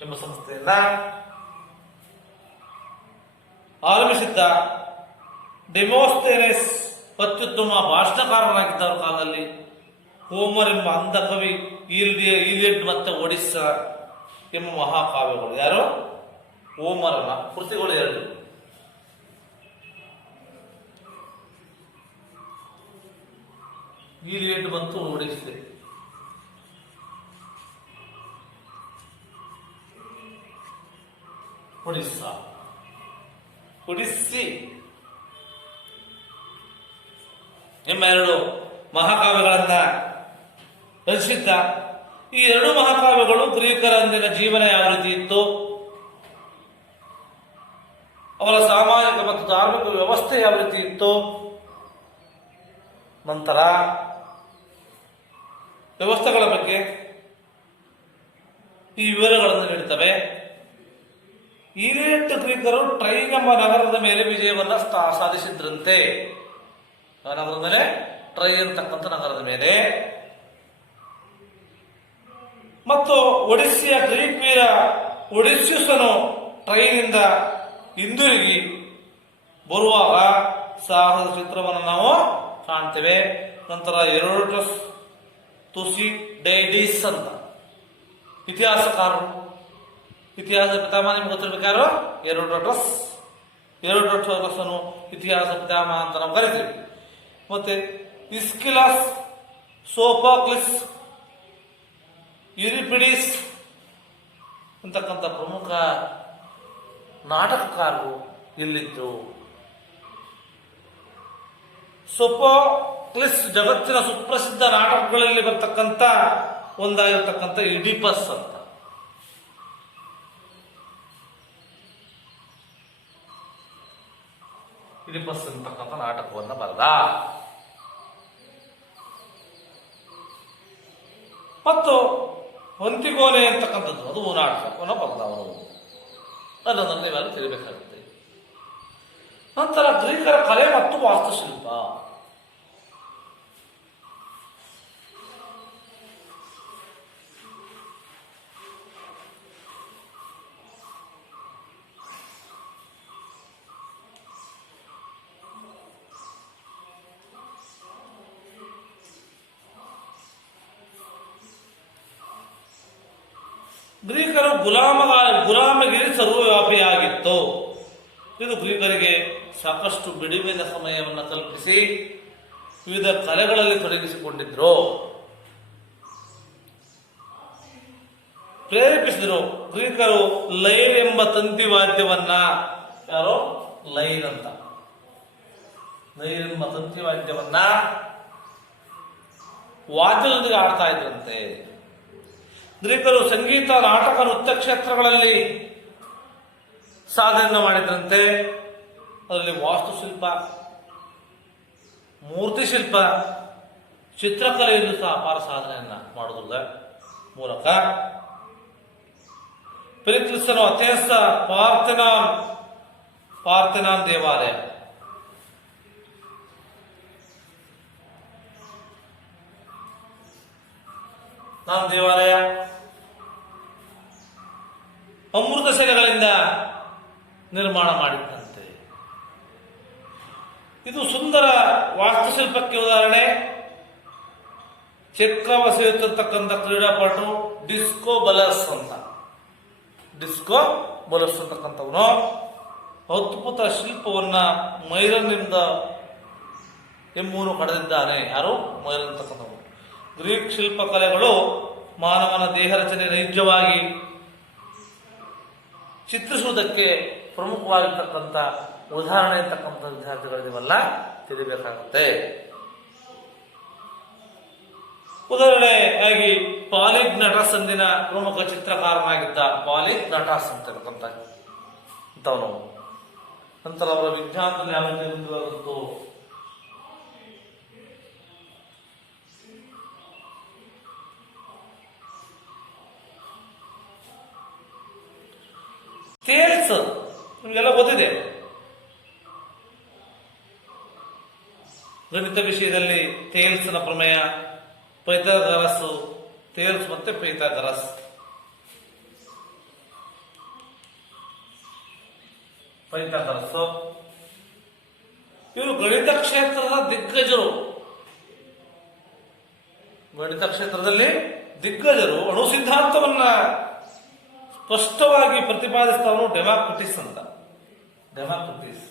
ಎಂಬ ಸಂಸ್ಥೆಯನ್ನ ಆರಂಭಿಸಿದ್ದ. ಡೆಮೋಸ್ಥೆನೆಸ್ ಅತ್ಯುತ್ತಮ ಭಾಷಣಕಾರನಾಗಿದ್ದ ಕಾಲದಲ್ಲಿ. ಹೋಮರ್ ಎಂಬ ಅಂಧ ಕವಿ, ಈಲಿಯಡ್ ಮತ್ತು ಒಡಿಸ್ಸಾ ಎಂಬ ಮಹಾಕಾವ್ಯಗಳು. ಯಾರು? ಹೋಮರನ ಕೃತಿಗಳು ಎರಡು. ಈಲಿಯಡ್ ಮತ್ತು ಒಡಿಸ್ಸೆ. ಒಡಿಸ್ಸಿ ಎಂಬ ಎರಡು ಮಹಾಕಾವ್ಯಗಳನ್ನ ರಚಿಸಿದ್ದ. ಈ ಎರಡು ಮಹಾಕಾವ್ಯಗಳು ಗ್ರೀಕರ ಅಂದಿನ ಜೀವನ ಯಾವ ರೀತಿ ಇತ್ತು, ಅವರ ಸಾಮಾಜಿಕ ಮತ್ತು ಧಾರ್ಮಿಕ ವ್ಯವಸ್ಥೆ ಯಾವ ರೀತಿ ಇತ್ತು, ನಂತರ ವ್ಯವಸ್ಥೆಗಳ ಬಗ್ಗೆ ಈ ವಿವರಗಳನ್ನು ನೀಡುತ್ತವೆ. ಈಲಿಯಟ್ ಗ್ರೀಕರು ಟ್ರೈನ್ ಎಂಬ ನಗರದ ಮೇಲೆ ವಿಜಯವನ್ನ ಸಾಧಿಸಿದ್ರಂತೆ. ನಗರದ ಮೇಲೆ, ಟ್ರೈ ಅಂತಕ್ಕಂಥ ನಗರದ ಮೇಲೆ. ಮತ್ತು ಒಡಿಸ್ಸಿಯ ಗ್ರೀಕ್ ವೀರ ಒಡಿಸ್ಯುಸನು ಟ್ರೈನಿಂದ ಹಿಂದಿರುಗಿ ಬರುವಾಗ ಸಾಹಸ ಚಿತ್ರವನ್ನು ನಾವು ಕಾಣ್ತೇವೆ. ನಂತರ ಹೆರೋಡೋಟಸ್ ಥುಸಿಡೈಡಿಸ್ ಅಂತ ಇತಿಹಾಸಕಾರರು, ಇತಿಹಾಸ ಪಿತಾಮಹ ನಿಮ್ಗೆ ಗೊತ್ತಿರ್ಬೇಕಾದ್ರು ಹೆರೋಡೋಟಸನು ಇತಿಹಾಸ ಪಿತಾಮಹ ಅಂತ ನಾವು ಕರಿತೀವಿ. ಮತ್ತೆ ಇಸ್ಕಿಲಸ್, ಸೋಫೋಕ್ಲಿಸ್ ಯೂರಿಪಿಡಿಸ್ ಅಂತಕ್ಕಂಥ ಪ್ರಮುಖ ನಾಟಕಕಾರರು ಇಲ್ಲಿದ್ರು. ಸೋಫೋಕ್ಲಿಸ್ ಜಗತ್ತಿನ ಸುಪ್ರಸಿದ್ಧ ನಾಟಕಗಳಲ್ಲಿ ಬರ್ತಕ್ಕಂಥ ಒಂದಾಗಿರ್ತಕ್ಕಂಥ ಇಡಿಪಸ್ ಅಂತ. ಇಡಿಪಸ್ ಅಂತಕ್ಕಂಥ ನಾಟಕವನ್ನು ಬರೆದ. ಮತ್ತು ಅಂತಿಗೋನೆ ಅಂತಕ್ಕಂಥದ್ದು ಅದು ನಾಟಕವನ್ನು ಬರೆದವನು ಅನ್ನೋದನ್ನು ನೀವೆಲ್ಲ ತಿಳಿಬೇಕಾಗುತ್ತೆ. ನಂತರ ಗ್ರೀಕರ ಕಲೆ ಮತ್ತು ವಾಸ್ತುಶಿಲ್ಪ. ಗ್ರೀಕರು ಗುಲಾಮಗಿರಿ ಸರ್ವವ್ಯಾಪಿಯಾಗಿತ್ತು. ಇದು ಗ್ರೀಕರಿಗೆ ಸಾಕಷ್ಟು ಬಿಡುವಿನ ಸಮಯವನ್ನು ಕಲ್ಪಿಸಿ ವಿವಿಧ ಕಲೆಗಳಲ್ಲಿ ತೊಡಗಿಸಿಕೊಂಡಿದ್ರು, ಪ್ರೇರೇಪಿಸಿದರು. ಗ್ರೀಕರು ಲೈರ್ ಎಂಬ ತಂತಿ ವಾದ್ಯವನ್ನ, ಯಾರೋ ಲೈರ್ ಅಂತ, ಲೈರ್ ಎಂಬ ತಂತಿ ವಾದ್ಯವನ್ನ ವಾದ್ಯದೊಂದಿಗೆ ಆಡ್ತಾ ಇದ್ರಂತೆ. ಗ್ರೀಕರು ಸಂಗೀತ, ನಾಟಕ, ನೃತ್ಯ ಕ್ಷೇತ್ರಗಳಲ್ಲಿ ಸಾಧನೆಯನ್ನು ಮಾಡಿದ್ರಂತೆ. ಅದರಲ್ಲಿ ವಾಸ್ತುಶಿಲ್ಪ, ಮೂರ್ತಿಶಿಲ್ಪ, ಚಿತ್ರಕಲೆಯಲ್ಲೂ ಸಹ ಅಪಾರ ಸಾಧನೆಯನ್ನ ಮಾಡುವುದರ ಮೂಲಕ ಪೆರಿಕ್ಲಿಸನು ಅಥೆನ್ಸ್ ಪಾರ್ಥೆನಾನ್ ದೇವಾಲಯ, ದೇವಾಲಯ ಅಮೃತ ಶಿಲೆಗಳಿಂದ ನಿರ್ಮಾಣ ಮಾಡಿದ್ದಂತೆ. ಇದು ಸುಂದರ ವಾಸ್ತುಶಿಲ್ಪಕ್ಕೆ ಉದಾಹರಣೆ. ಚಕ್ರವಸೆಯುತ್ತಿರ್ತಕ್ಕಂಥ ಕ್ರೀಡಾಪಟು ಡಿಸ್ಕೋ ಬಲಸ್ ಅಂತಕ್ಕಂಥವನು ಅದ್ಭುತ ಶಿಲ್ಪವನ್ನ ಮೈರನ್ನಿಂದ ಎಂಬುವನು ಪಡೆದಿದ್ದಾನೆ. ಯಾರು? ಮೈರನ್ ಅಂತಕ್ಕಂಥವನು. ಗ್ರೀಕ್ ಶಿಲ್ಪಕಲೆಗಳು ಮಾನವನ ದೇಹ ರಚನೆ ನೈಜವಾಗಿ ಚಿತ್ರಿಸುವುದಕ್ಕೆ ಪ್ರಮುಖವಾಗಿರ್ತಕ್ಕಂಥ ಉದಾಹರಣೆ ಇರ್ತಕ್ಕಂಥ ವಿದ್ಯಾರ್ಥಿಗಳು ನೀವೆಲ್ಲ ತಿಳಿಬೇಕಾಗುತ್ತೆ. ಉದಾಹರಣೆಯಾಗಿ ಪಾಲಿಗ್ನಟಸ್ ಅಂದಿನ ಪ್ರಮುಖ ಚಿತ್ರಕಾರನಾಗಿದ್ದ ಪಾಲಿಗ್ನಟಸ್ ಅಂತವನು. ನಂತರ ಅವರ ವಿಜ್ಞಾನದಲ್ಲಿ ಯಾವ ರೀತಿ ಮುಂದುವರೆದು ಥೇಲ್ಸ್ ನಿಮಗೆಲ್ಲ ಗೊತ್ತಿದೆ. ಗಣಿತ ವಿಷಯದಲ್ಲಿ ಥೇಲ್ಸ್ನ ಪ್ರಮೇಯ, ಪೈಥಾಗರಸ್, ಥೇಲ್ಸ್ ಮತ್ತೆ ಪೈಥಾಗರಸ್. ಇವರು ಗಣಿತ ಕ್ಷೇತ್ರದ ದಿಗ್ಗಜರು. ಗಣಿತ ಕ್ಷೇತ್ರದಲ್ಲಿ ದಿಗ್ಗಜರು. ಅಣು ಸಿದ್ಧಾಂತವನ್ನ ಸ್ಪಷ್ಟವಾಗಿ ಪ್ರತಿಪಾದಿಸ್ತವನು ಡೆಮಾಕ್ರಿಟಿಸ್ ಅಂತ. ಡೆಮಾಕ್ರಿಟಿಸ್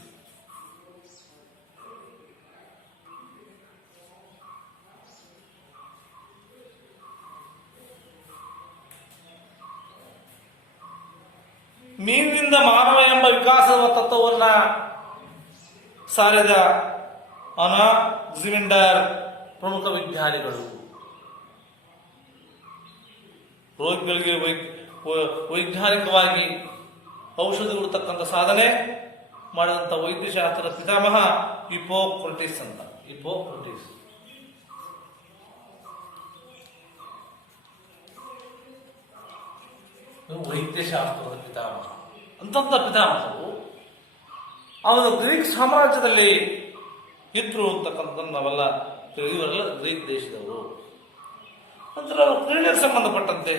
ಮೀನಿನಿಂದ ಮಾನವ ಎಂಬ ವಿಕಾಸದ ತತ್ವವನ್ನ ಸಾರಿದ ಅನಾಕ್ಸಿಮೆಂಡರ್ ಪ್ರಮುಖ ವಿಜ್ಞಾನಿಗಳು. ರೋಗಿಗಳಿಗೆ ವೈಜ್ಞಾನಿಕವಾಗಿ ಔಷಧಿ ಕೊಡ್ತಕ್ಕಂಥ ಸಾಧನೆ ಮಾಡಿದಂಥ ವೈದ್ಯಶಾಸ್ತ್ರದ ಪಿತಾಮಹ ಹಿಪೋಕ್ರಟಿಸ್ ಅಂತ. ಹಿಪೋಕ್ರಟಿಸ್ ವೈದ್ಯಶಾಸ್ತ್ರದ ಪಿತಾಮಹ. ಅಂತಂತ ಪಿತಾಮಹರು ಅವನು ಗ್ರೀಕ್ ಸಾಮ್ರಾಜ್ಯದಲ್ಲಿ ಇದ್ರು ಅಂತಕ್ಕಂಥದ್ದು ನಾವೆಲ್ಲ ಇವರೆಲ್ಲ ಗ್ರೀಕ್ ದೇಶದವರು. ನಂತರ ಅವರು ಕ್ರೀಡೆಗೆ ಸಂಬಂಧಪಟ್ಟಂತೆ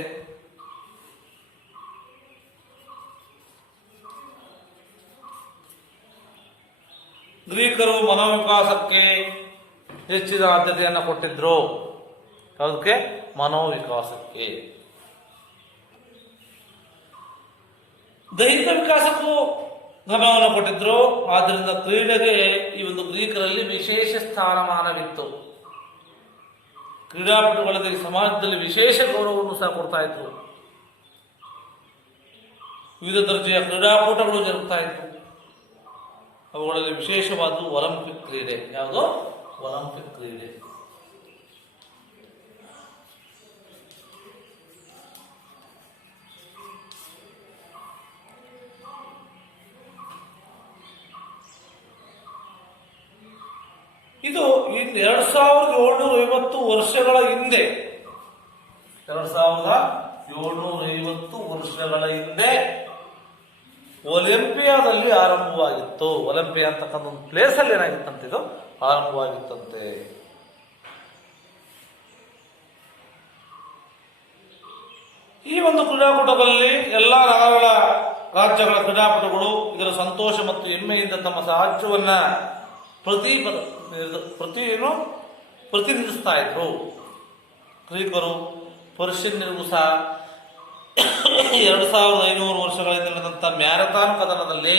ಗ್ರೀಕರು ಮನೋವಿಕಾಸಕ್ಕೆ ಹೆಚ್ಚಿನ ಆದ್ಯತೆಯನ್ನು ಕೊಟ್ಟಿದ್ರು. ಯಾವುದಕ್ಕೆ? ಮನೋವಿಕಾಸಕ್ಕೆ. ದೈಹಿಕ ವಿಕಾಸಕ್ಕೂ ಗಮನವನ್ನು ಕೊಟ್ಟಿದ್ರು. ಆದ್ದರಿಂದ ಕ್ರೀಡೆಗೆ ಈ ಒಂದು ಗ್ರೀಕರಲ್ಲಿ ವಿಶೇಷ ಸ್ಥಾನಮಾನವಿತ್ತು. ಕ್ರೀಡಾಪಟುಗಳಲ್ಲಿ ಸಮಾಜದಲ್ಲಿ ವಿಶೇಷ ಗೌರವವನ್ನು ಸಹ ಕೊಡ್ತಾ ಇದ್ರು. ವಿವಿಧ ದರ್ಜೆಯ ಕ್ರೀಡಾಕೂಟಗಳು ಜರುಗ್ತಾ ಇತ್ತು. ಅವುಗಳಲ್ಲಿ ವಿಶೇಷವಾದ ಒಲಿಂಪಿಕ್ ಕ್ರೀಡೆ. ಯಾವುದು? ಒಲಿಂಪಿಕ್ ಕ್ರೀಡೆ. ಇದು 2750 ವರ್ಷಗಳ ಹಿಂದೆ, 2750 ವರ್ಷಗಳ ಹಿಂದೆ ಒಲಿಂಪಿಯಾದಲ್ಲಿ ಆರಂಭವಾಗಿತ್ತು. ಒಲಿಂಪಿಯಾ ಅಂತಕ್ಕಂಥ ಒಂದು ಪ್ಲೇಸ್ ಅಲ್ಲಿ ಏನಾಗಿತ್ತಂತೆ, ಇದು ಆರಂಭವಾಗಿತ್ತಂತೆ. ಈ ಒಂದು ಕ್ರೀಡಾಕೂಟಗಳಲ್ಲಿ ಎಲ್ಲ ರಾಜ್ಯಗಳ ಕ್ರೀಡಾಪಟುಗಳು ಇದರ ಸಂತೋಷ ಮತ್ತು ಹೆಮ್ಮೆಯಿಂದ ತಮ್ಮ ಸಾಹಸವನ್ನ ಪ್ರತಿನಿಧಿಸ್ತಾ ಇದ್ರು. ಗ್ರೀಕರು, ಪರ್ಷಿಯನ್ನರಿಗೂ ಸಹ 2500 ವರ್ಷಗಳಿಂದ ನಡೆದಂತ ಮ್ಯಾರಥಾನ್ ಕದನದಲ್ಲಿ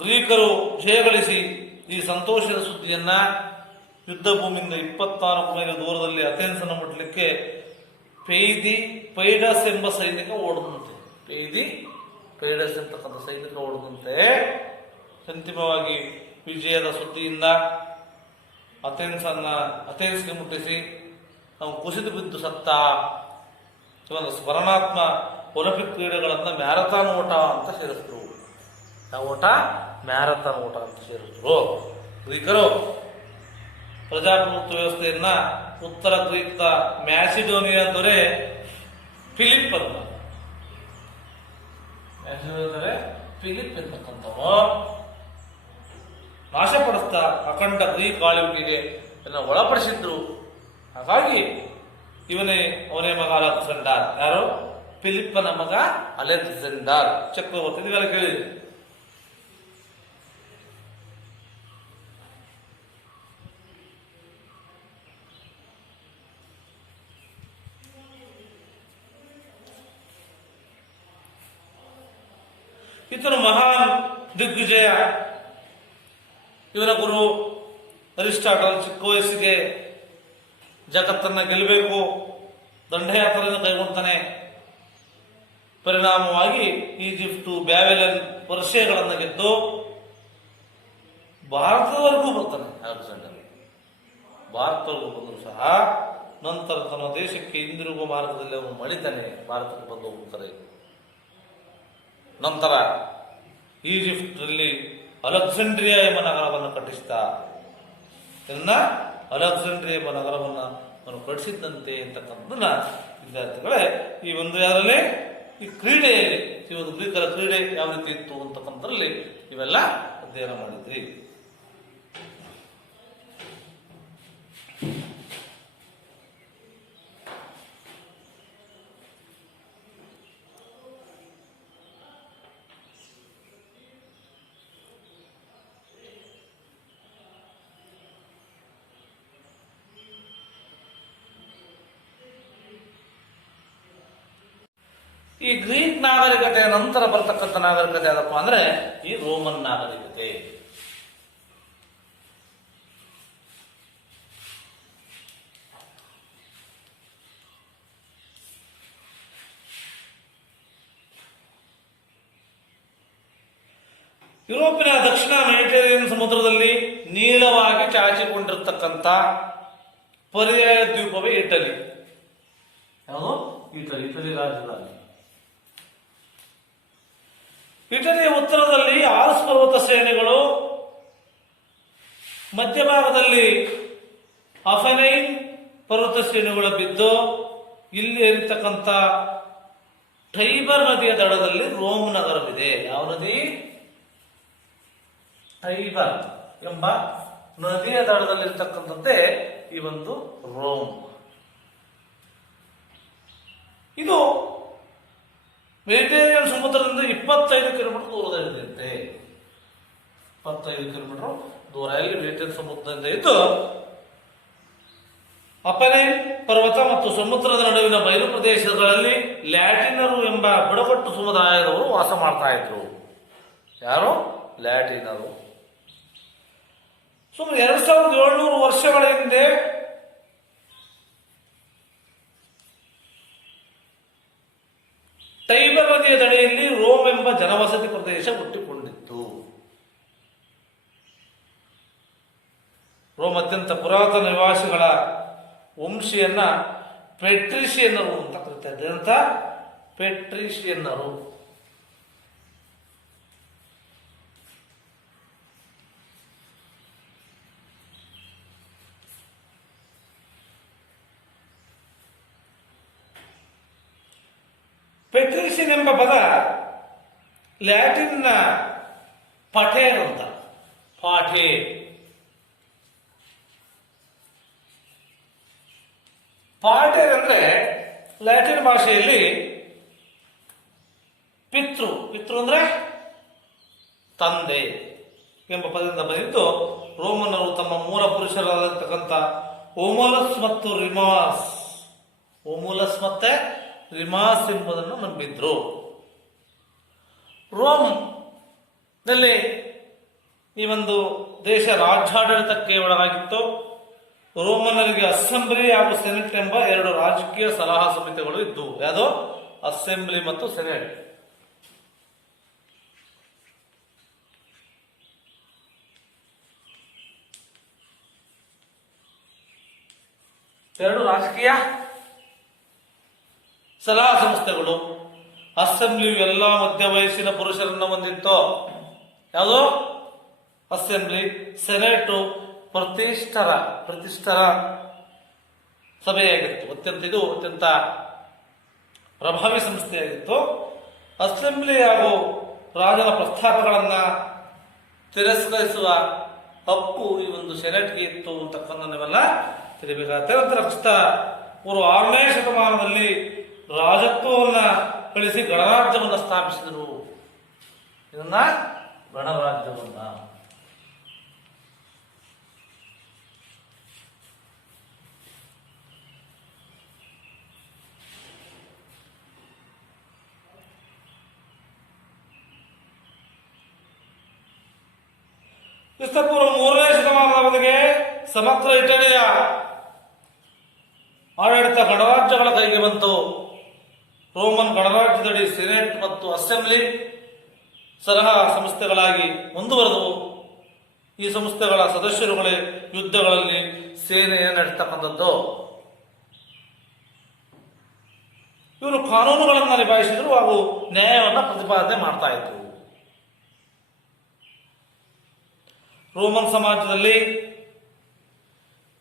ಗ್ರೀಕರು ಜಯಗಳಿಸಿ ಈ ಸಂತೋಷದ ಸುದ್ದಿಯನ್ನ ಯುದ್ಧ ಭೂಮಿಯಿಂದ 24 ಮೈಲಿ ದೂರದಲ್ಲಿ ಅಥೆನ್ಸನ್ನು ಮುಟ್ಟಲಿಕ್ಕೆ ಪೈಡಸ್ ಎಂಬ ಸೈನಿಕ ಓಡದಂತೆ. ಪೈಡಸ್ ಎಂಬತಕ್ಕಂಥ ಸೈನಿಕ ಓಡದಂತೆ. ಅಂತಿಮವಾಗಿ ವಿಜಯದ ಸುದ್ದಿಯಿಂದ ಅಥೆನ್ಸ್ಗೆ ಮುಟ್ಟಿಸಿ ನಾವು ಕುಸಿದು ಬಿದ್ದು ಸತ್ತ. ಇವನು ಸ್ಮರಣಾತ್ಮ ಒಲಿಂಪಿಕ್ ಕ್ರೀಡೆಗಳನ್ನ ಮ್ಯಾರಥಾನ್ ಓಟ ಅಂತ ಸೇರಿಸಿದ್ರು. ಯಾವ ಓಟ? ಮ್ಯಾರಥಾನ್ ಓಟ ಅಂತ ಸೇರಿಸಿದ್ರು. ಗ್ರೀಕರು ಪ್ರಜಾಪ್ರಭುತ್ವ ವ್ಯವಸ್ಥೆಯನ್ನ ಉತ್ತರ ಗ್ರೀಕ್ನ ಮ್ಯಾಸಿಡೋನಿಯಾ ದೊರೆ ಫಿಲಿಪ್ ಎನ್ನತಕ್ಕಂಥವ ನಾಶಪಡಿಸ್ತಾ ಅಖಂಡ ಗ್ರೀಕ್ ಆಳ್ವಿಕೆಗೆ ಒಳಪಡಿಸಿದ್ರು. ಹಾಗಾಗಿ ಅವನೇ ಮಗ ಅಲೆಕ್ಸಾಂಡರ್. ಯಾರು? ಫಿಲಿಪ್ಪನ ಮಗ ಅಲೆಕ್ಸಾಂಡರ್ ಚಕ್ರವರ್ತಿ. ಇದೆಲ್ಲ ಕೇಳಿದ್ರಿ. ಈತನು ಮಹಾನ್ ದಿಗ್ವಿಜಯ. ಇವನ ಗುರು ಅರಿಸ್ಟಾಟಲ್ ಚಿಕ್ಕ ವಯಸ್ಸಿಗೆ ಜಗತ್ತನ್ನ ಗೆಲ್ಲಬೇಕು, ದಂಡಯಾತ್ರೆಯನ್ನು ಕೈಗೊಳ್ತಾನೆ. ಪರಿಣಾಮವಾಗಿ ಈಜಿಪ್ಟು, ಬ್ಯಾಬಿಲನ್, ಪರ್ಷಿಯಾಗಳನ್ನು ಗೆದ್ದು ಭಾರತದವರೆಗೂ ಬರ್ತಾನೆ. ಅಲೆಕ್ಸಾಂಡರ್ ಭಾರತವರೆಗೂ ಬಂದರೂ ಸಹ ನಂತರ ತನ್ನ ದೇಶಕ್ಕೆ ಹಿಂದಿರುಗುವ ಮಾರ್ಗದಲ್ಲಿ ಅವನು ಮಡಿತಾನೆ. ಭಾರತಕ್ಕೆ ಬಂದು ಹೋಗ್ತಾರೆ. ನಂತರ ಈಜಿಪ್ಟ್ನಲ್ಲಿ ಅಲೆಕ್ಸಾಂಡ್ರಿಯಾ ಎಂಬ ನಗರವನ್ನು ಕಟ್ಟಿಸಿದ. ಅಲೆಕ್ಸಾಂಡ್ರಿಯಾ ಎಂಬ ನಗರವನ್ನು ಅವನು ಕಟ್ಟಿಸಿದ್ದಂತೆ ಅಂತಕ್ಕಂಥದ್ದನ್ನ ವಿದ್ಯಾರ್ಥಿಗಳೇ ಈ ಒಂದು ಯಾರಲ್ಲಿ ಈ ಕ್ರೀಡೆಯಲ್ಲಿ ಈ ಒಂದು ಗ್ರೀಕರ ಕ್ರೀಡೆ ಯಾವ ರೀತಿ ಇತ್ತು ಅಂತಕ್ಕಂಥದ್ರಲ್ಲಿ ಇವೆಲ್ಲ ಅಧ್ಯಯನ ಮಾಡಿದ್ರಿ. ಈ ಗ್ರೀಕ್ ನಾಗರಿಕತೆಯ ನಂತರ ಬರ್ತಕ್ಕಂಥ ನಾಗರಿಕತೆ ಯಾವ್ದಪ್ಪ ಅಂದ್ರೆ ಈ ರೋಮನ್ ನಾಗರಿಕತೆ. ಯುರೋಪಿನ ದಕ್ಷಿಣ ಮೆಡಿಟರೇನಿಯನ್ ಸಮುದ್ರದಲ್ಲಿ ನೀಳವಾಗಿ ಚಾಚಿಕೊಂಡಿರ್ತಕ್ಕಂಥ ಪರ್ಯಾಯ ದ್ವೀಪವೇ ಇಟಲಿ. ಯಾವುದು? ಇಟಲಿ ರಾಜಧಾನಿ. ಇಟಲಿಯ ಉತ್ತರದಲ್ಲಿ ಆಲ್ಪ್ಸ್ ಪರ್ವತ ಶ್ರೇಣಿಗಳು, ಮಧ್ಯಭಾಗದಲ್ಲಿ ಅಫೆನೈನ್ ಪರ್ವತ ಶ್ರೇಣಿಗಳು ಬಿದ್ದು, ಇಲ್ಲಿ ಇರತಕ್ಕಂಥ ಟೈಬರ್ ನದಿಯ ದಡದಲ್ಲಿ ರೋಮ್ ನಗರವಿದೆ. ಯಾವ ನದಿ? ಟೈಬರ್ ಎಂಬ ನದಿಯ ದಡದಲ್ಲಿರ್ತಕ್ಕಂಥದ್ದೇ ಈ ಒಂದು ರೋಮ್. ಇದು ಮೆಡಿಟರೇನಿಯನ್ ಸಮುದ್ರದಿಂದ 25 ಕಿಲೋಮೀಟರ್ ದೂರದಲ್ಲಿದೆ. 25 ಕಿಲೋಮೀಟರ್ ದೂರ ಇಲ್ಲಿ ಮೆಡಿಟರೇನಿಯನ್ ಸಮುದ್ರದಿಂದ ಇದ್ದು, ಅಪೆನೈನ್ ಪರ್ವತ ಮತ್ತು ಸಮುದ್ರದ ನಡುವಿನ ಬಯಲು ಪ್ರದೇಶಗಳಲ್ಲಿ ಲ್ಯಾಟಿನರು ಎಂಬ ಬುಡಕಟ್ಟು ಸಮುದಾಯದವರು ವಾಸ ಮಾಡ್ತಾ ಇದ್ರು. ಯಾರು? ಲ್ಯಾಟಿನರು. ಸುಮಾರು 2700 ವರ್ಷಗಳ ಹಿಂದೆ ಟೈಬರ್ ನದಿಯ ದಡೆಯಲ್ಲಿ ರೋಮ್ ಎಂಬ ಜನವಸತಿ ಪ್ರದೇಶ ಹುಟ್ಟಿಕೊಂಡಿತ್ತು. ರೋಮ್ ಅತ್ಯಂತ ಪುರಾತನ ನಿವಾಸಿಗಳ ವಂಶೀಯನ್ನ ಪೆಟ್ರಿಷಿಯನ್ನರು ಅಂತ ಕರೀತಾ ಇದ್ದಾರೆ. ಅಂತ ಪೆಟ್ರಿಷಿಯನ್ನರು. ಪೆಟ್ರಿಷಿಯನ್ ಎಂಬ ಪದ ಲ್ಯಾಟಿನ್ನ ಪಠೇರ್ ಅಂತ. ಪಾಟೇರ್ ಅಂದ್ರೆ ಲ್ಯಾಟಿನ್ ಭಾಷೆಯಲ್ಲಿ ಪಿತೃ ಅಂದ್ರೆ ತಂದೆ ಎಂಬ ಪದದಿಂದ ಬಂದಿದ್ದು. ರೋಮನ್ನರು ತಮ್ಮ ಮೂಲ ಪುರುಷರಾಗಿರ್ತಕ್ಕಂಥ ಓಮುಲಸ್ ಮತ್ತೆ ರಿಮಾಸ್ ಎಂಬುದನ್ನು ನಂಬಿದ್ರು. ರೋಮ್ ನಲ್ಲಿ ಈ ಒಂದು ದೇಶ ರಾಜ್ಯಾಡಳಿತಕ್ಕೆ ಒಳಗಾಗಿತ್ತು. ರೋಮನ್ನರಿಗೆ ಅಸೆಂಬ್ಲಿ ಹಾಗೂ ಸೆನೆಟ್ ಎಂಬ 2 ರಾಜಕೀಯ ಸಲಹಾ ಸಮಿತಿಗಳು ಇದ್ದವು. ಯಾವುದು? ಅಸೆಂಬ್ಲಿ ಮತ್ತು ಸೆನೆಟ್. ಎರಡು ರಾಜಕೀಯ ಸಲಹಾ ಸಂಸ್ಥೆಗಳು. ಅಸೆಂಬ್ಲಿಯು ಎಲ್ಲ ಮಧ್ಯ ವಯಸ್ಸಿನ ಪುರುಷರನ್ನು ಹೊಂದಿತ್ತು. ಯಾವುದು? ಅಸೆಂಬ್ಲಿ. ಸೆನೆಟ್ ಪ್ರತಿಷ್ಠರ ಸಭೆಯಾಗಿತ್ತು. ಇದು ಅತ್ಯಂತ ಪ್ರಭಾವಿ ಸಂಸ್ಥೆಯಾಗಿತ್ತು. ಅಸೆಂಬ್ಲಿ ಹಾಗೂ ರಾಜನ ಪ್ರಸ್ತಾಪಗಳನ್ನ ತಿರಸ್ಕರಿಸುವ ಹಕ್ಕು ಈ ಒಂದು ಸೆನೆಟ್ಗೆ ಇತ್ತು ಅಂತಕ್ಕಂಥ ನೀವೆಲ್ಲ ತಿಳಿಬೇಕಾಗುತ್ತೆ. ನಂತರ ಪೂರ್ವ 6ನೇ ಶತಮಾನದಲ್ಲಿ ರಾಜತ್ವವನ್ನ ಕಳಿಸಿ ಗಣರಾಜ್ಯವನ್ನ ಸ್ಥಾಪಿಸಿದರು. ಇದನ್ನ ಗಣರಾಜ್ಯವನ್ನ ಕ್ರಿಸ್ತಪೂರ್ವ 3ನೇ ಶತಮಾನದವರೆಗೆ ಸಮಗ್ರ ಇಟಲಿಯ ಆಡಳಿತ ಗಣರಾಜ್ಯಗಳ ಕೈಗೆ ಬಂತು. ರೋಮನ್ ಗಣರಾಜ್ಯದಡಿ ಸೆನೆಟ್ ಮತ್ತು ಅಸೆಂಬ್ಲಿ ಸಲಹಾ ಸಂಸ್ಥೆಗಳಾಗಿ ಮುಂದುವರೆದವು. ಈ ಸಂಸ್ಥೆಗಳ ಸದಸ್ಯರುಗಳೇ ಯುದ್ಧಗಳಲ್ಲಿ ಸೇನೆಯನ್ನು ನಡೆಸ್ತಕ್ಕಂಥದ್ದು. ಇವರು ಕಾನೂನುಗಳನ್ನು ನಿಭಾಯಿಸಿದರು ಹಾಗೂ ನ್ಯಾಯವನ್ನು ಪ್ರತಿಪಾದನೆ ಮಾಡ್ತಾ ಇದ್ರು. ರೋಮನ್ ಸಮಾಜದಲ್ಲಿ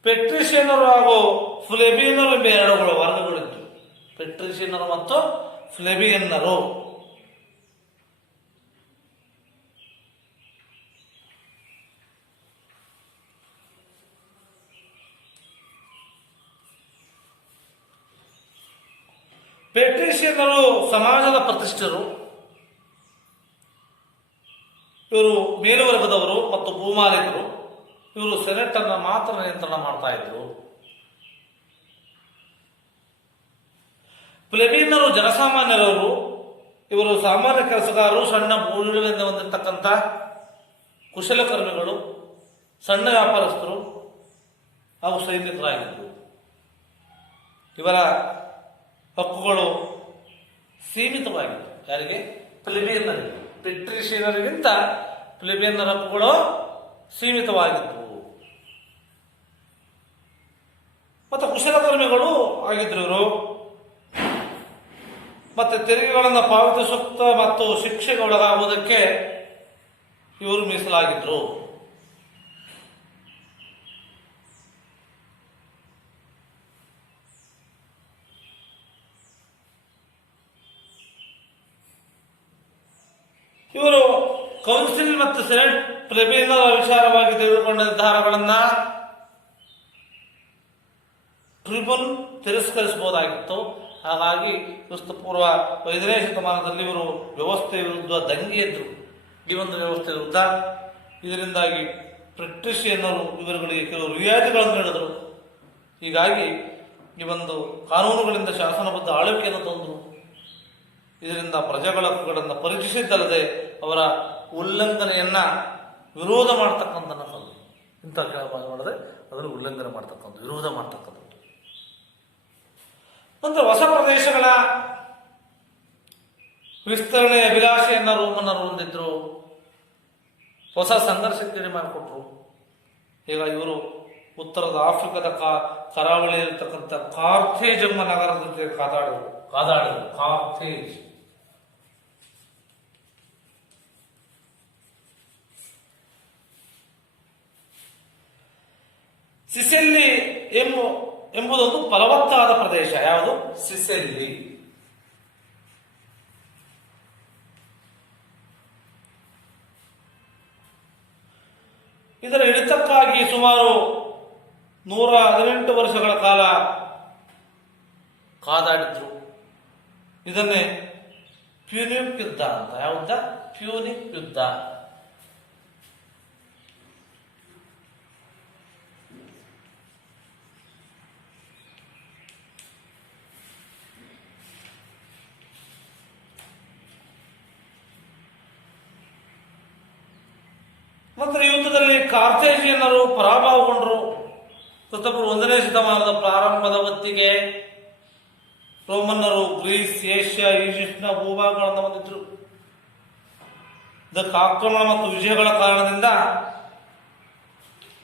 ಪೆಟ್ರಿಷಿಯನ್ನರು ಹಾಗೂ ಫ್ಲೆಬಿಯನ್ನರು ಎಂಬ 2 ವರ್ಗಗಳಿದ್ದು. ಪೆಟ್ರಿಷಿಯನ್ನರು ಮತ್ತು ಫ್ಲೆಬಿಯನ್ನರು. ಪೆಟ್ರಿಷಿಯನ್ನರು ಸಮಾಜದ ಪ್ರತಿಷ್ಠರು. ಇವರು ಮೇಲುವರ್ಗದವರು ಮತ್ತು ಭೂಮಾಲೀಕರು. ಇವರು ಸೆನೆಟ್ ಅನ್ನು ಮಾತ್ರ ನಿಯಂತ್ರಣ ಮಾಡ್ತಾ ಇದ್ರು. ಪ್ಲೆಬಿಯನ್ನರು ಜನಸಾಮಾನ್ಯರವರು. ಇವರು ಸಾಮಾನ್ಯ ಕೆಲಸಗಾರರು, ಸಣ್ಣ ಭೂಮಿಗಳಿಂದ ಹೊಂದಿರತಕ್ಕಂಥ ಕುಶಲಕರ್ಮಿಗಳು, ಸಣ್ಣ ವ್ಯಾಪಾರಸ್ಥರು ಹಾಗೂ ಸೈನಿಕರಾಗಿದ್ದರು. ಇವರ ಹಕ್ಕುಗಳು ಸೀಮಿತವಾಗಿತ್ತು. ಯಾರಿಗೆ? ಪ್ಲೆಬಿಯನ್ನರಿಗೆ. ಪೆಟ್ರಿಷಿಯನ್ನರಿಗಿಂತ ಪ್ಲೆಬಿಯನ್ನರ ಹಕ್ಕುಗಳು ಸೀಮಿತವಾಗಿದ್ದವು. ಮತ್ತು ಕುಶಲಕರ್ಮಿಗಳು ಆಗಿದ್ರು ಇವರು. ಮತ್ತೆ ತೆರಿಗೆಗಳನ್ನು ಪಾವತಿಸುತ್ತ ಮತ್ತು ಶಿಕ್ಷೆಗೆ ಒಳಗಾಗುವುದಕ್ಕೆ ಇವರು ಮೀಸಲಾಗಿದ್ರು. ಇವರು ಕೌನ್ಸಿಲ್ ಮತ್ತು ಸೆನೆಟ್ ಪ್ಲೆಬಿಯನ್ನರ ವಿಚಾರವಾಗಿ ತೆಗೆದುಕೊಂಡ ನಿರ್ಧಾರಗಳನ್ನ ಟ್ರಿಬ್ಯೂನ್ ತಿರಸ್ಕರಿಸಬಹುದಾಗಿತ್ತು. ಹಾಗಾಗಿ ಕ್ರಿಸ್ತಪೂರ್ವ 5ನೇ ಶತಮಾನದಲ್ಲಿ ಇವರು ವ್ಯವಸ್ಥೆಯ ವಿರುದ್ಧ ದಂಗೆ ಎದ್ರು. ಈ ಒಂದು ವ್ಯವಸ್ಥೆ ವಿರುದ್ಧ. ಇದರಿಂದಾಗಿ ಪೆಟ್ರಿಷಿಯನ್ನರು ಇವರುಗಳಿಗೆ ಕೆಲವು ರಿಯಾಯಿತಿಗಳನ್ನು ನೀಡಿದರು. ಹೀಗಾಗಿ ಈ ಒಂದು ಕಾನೂನುಗಳಿಂದ ಶಾಸನಬದ್ಧ ಆಳ್ವಿಕೆಯನ್ನು ತಂದರು. ಇದರಿಂದ ಪ್ರಜೆಗಳ ಹಕ್ಕುಗಳನ್ನು ಪರೀಕ್ಷಿಸಿದ್ದಲ್ಲದೆ ಅವರ ಉಲ್ಲಂಘನೆಯನ್ನ ವಿರೋಧ ಮಾಡತಕ್ಕಂಥ ಇಂಥ ಕೆಳಭಾಗ ಮಾಡಿದ್ರೆ ಅದನ್ನು ಉಲ್ಲಂಘನೆ ಮಾಡ್ತಕ್ಕಂಥ, ವಿರೋಧ ಮಾಡ್ತಕ್ಕಂಥದ್ದು. ನಂತರ ಹೊಸ ಪ್ರದೇಶಗಳ ವಿಸ್ತರಣೆ ಅಭಿಲಾಷೆಯನ್ನ ರೋಮನ್ನರು ಹೊಂದಿದ್ರು. ಹೊಸ ಸಂಘರ್ಷಕ್ಕೆ ಮಾಡಿಕೊಟ್ರು. ಈಗ ಇವರು ಉತ್ತರದ ಆಫ್ರಿಕಾದ ಕರಾವಳಿಯಲ್ಲಿರ್ತಕ್ಕಂಥ ಕಾರ್ಥೇಜ್ ಎಂಬ ನಗರದ ಜೊತೆ ಕಾದಾಡಿದರು. ಕಾರ್ಥೇಜ್ ಸಿಸೆಲ್ಲಿ ಎಂಬುದೊಂದು ಫಲವತ್ತಾದ ಪ್ರದೇಶ. ಯಾವುದು? ಸಿಸೆಲ್ಲಿ. ಇದರ ಹಿಡಿತಕ್ಕಾಗಿ ಸುಮಾರು 118 ವರ್ಷಗಳ ಕಾಲ ಕಾದಾಡಿದ್ರು. ಇದನ್ನೇ ಪ್ಯೂನಿಕ್ ಯುದ್ಧ ಅಂತ. ಯಾವ್ದ? ಪ್ಯೂನಿಕ್ ಯುದ್ಧ. ನಂತರ ಈ ಯುದ್ಧದಲ್ಲಿ ಕಾರ್ಥೇಜಿಯನ್ನರು ಪರಾಭವಗೊಂಡರು. ಕ್ರಿಸ್ತಪೂರ್ವ 1ನೇ ಶತಮಾನದ ಪ್ರಾರಂಭದ ಹೊತ್ತಿಗೆ ರೋಮನ್ನರು ಗ್ರೀಸ್, ಏಷ್ಯಾ, ಈಜಿಪ್ಟ್ನ ಭೂಭಾಗಗಳನ್ನು ಹೊಂದಿದ್ರು. ಇದಕ್ಕೆ ಆಕ್ರಮಣ ಮತ್ತು ವಿಜಯಗಳ ಕಾರಣದಿಂದ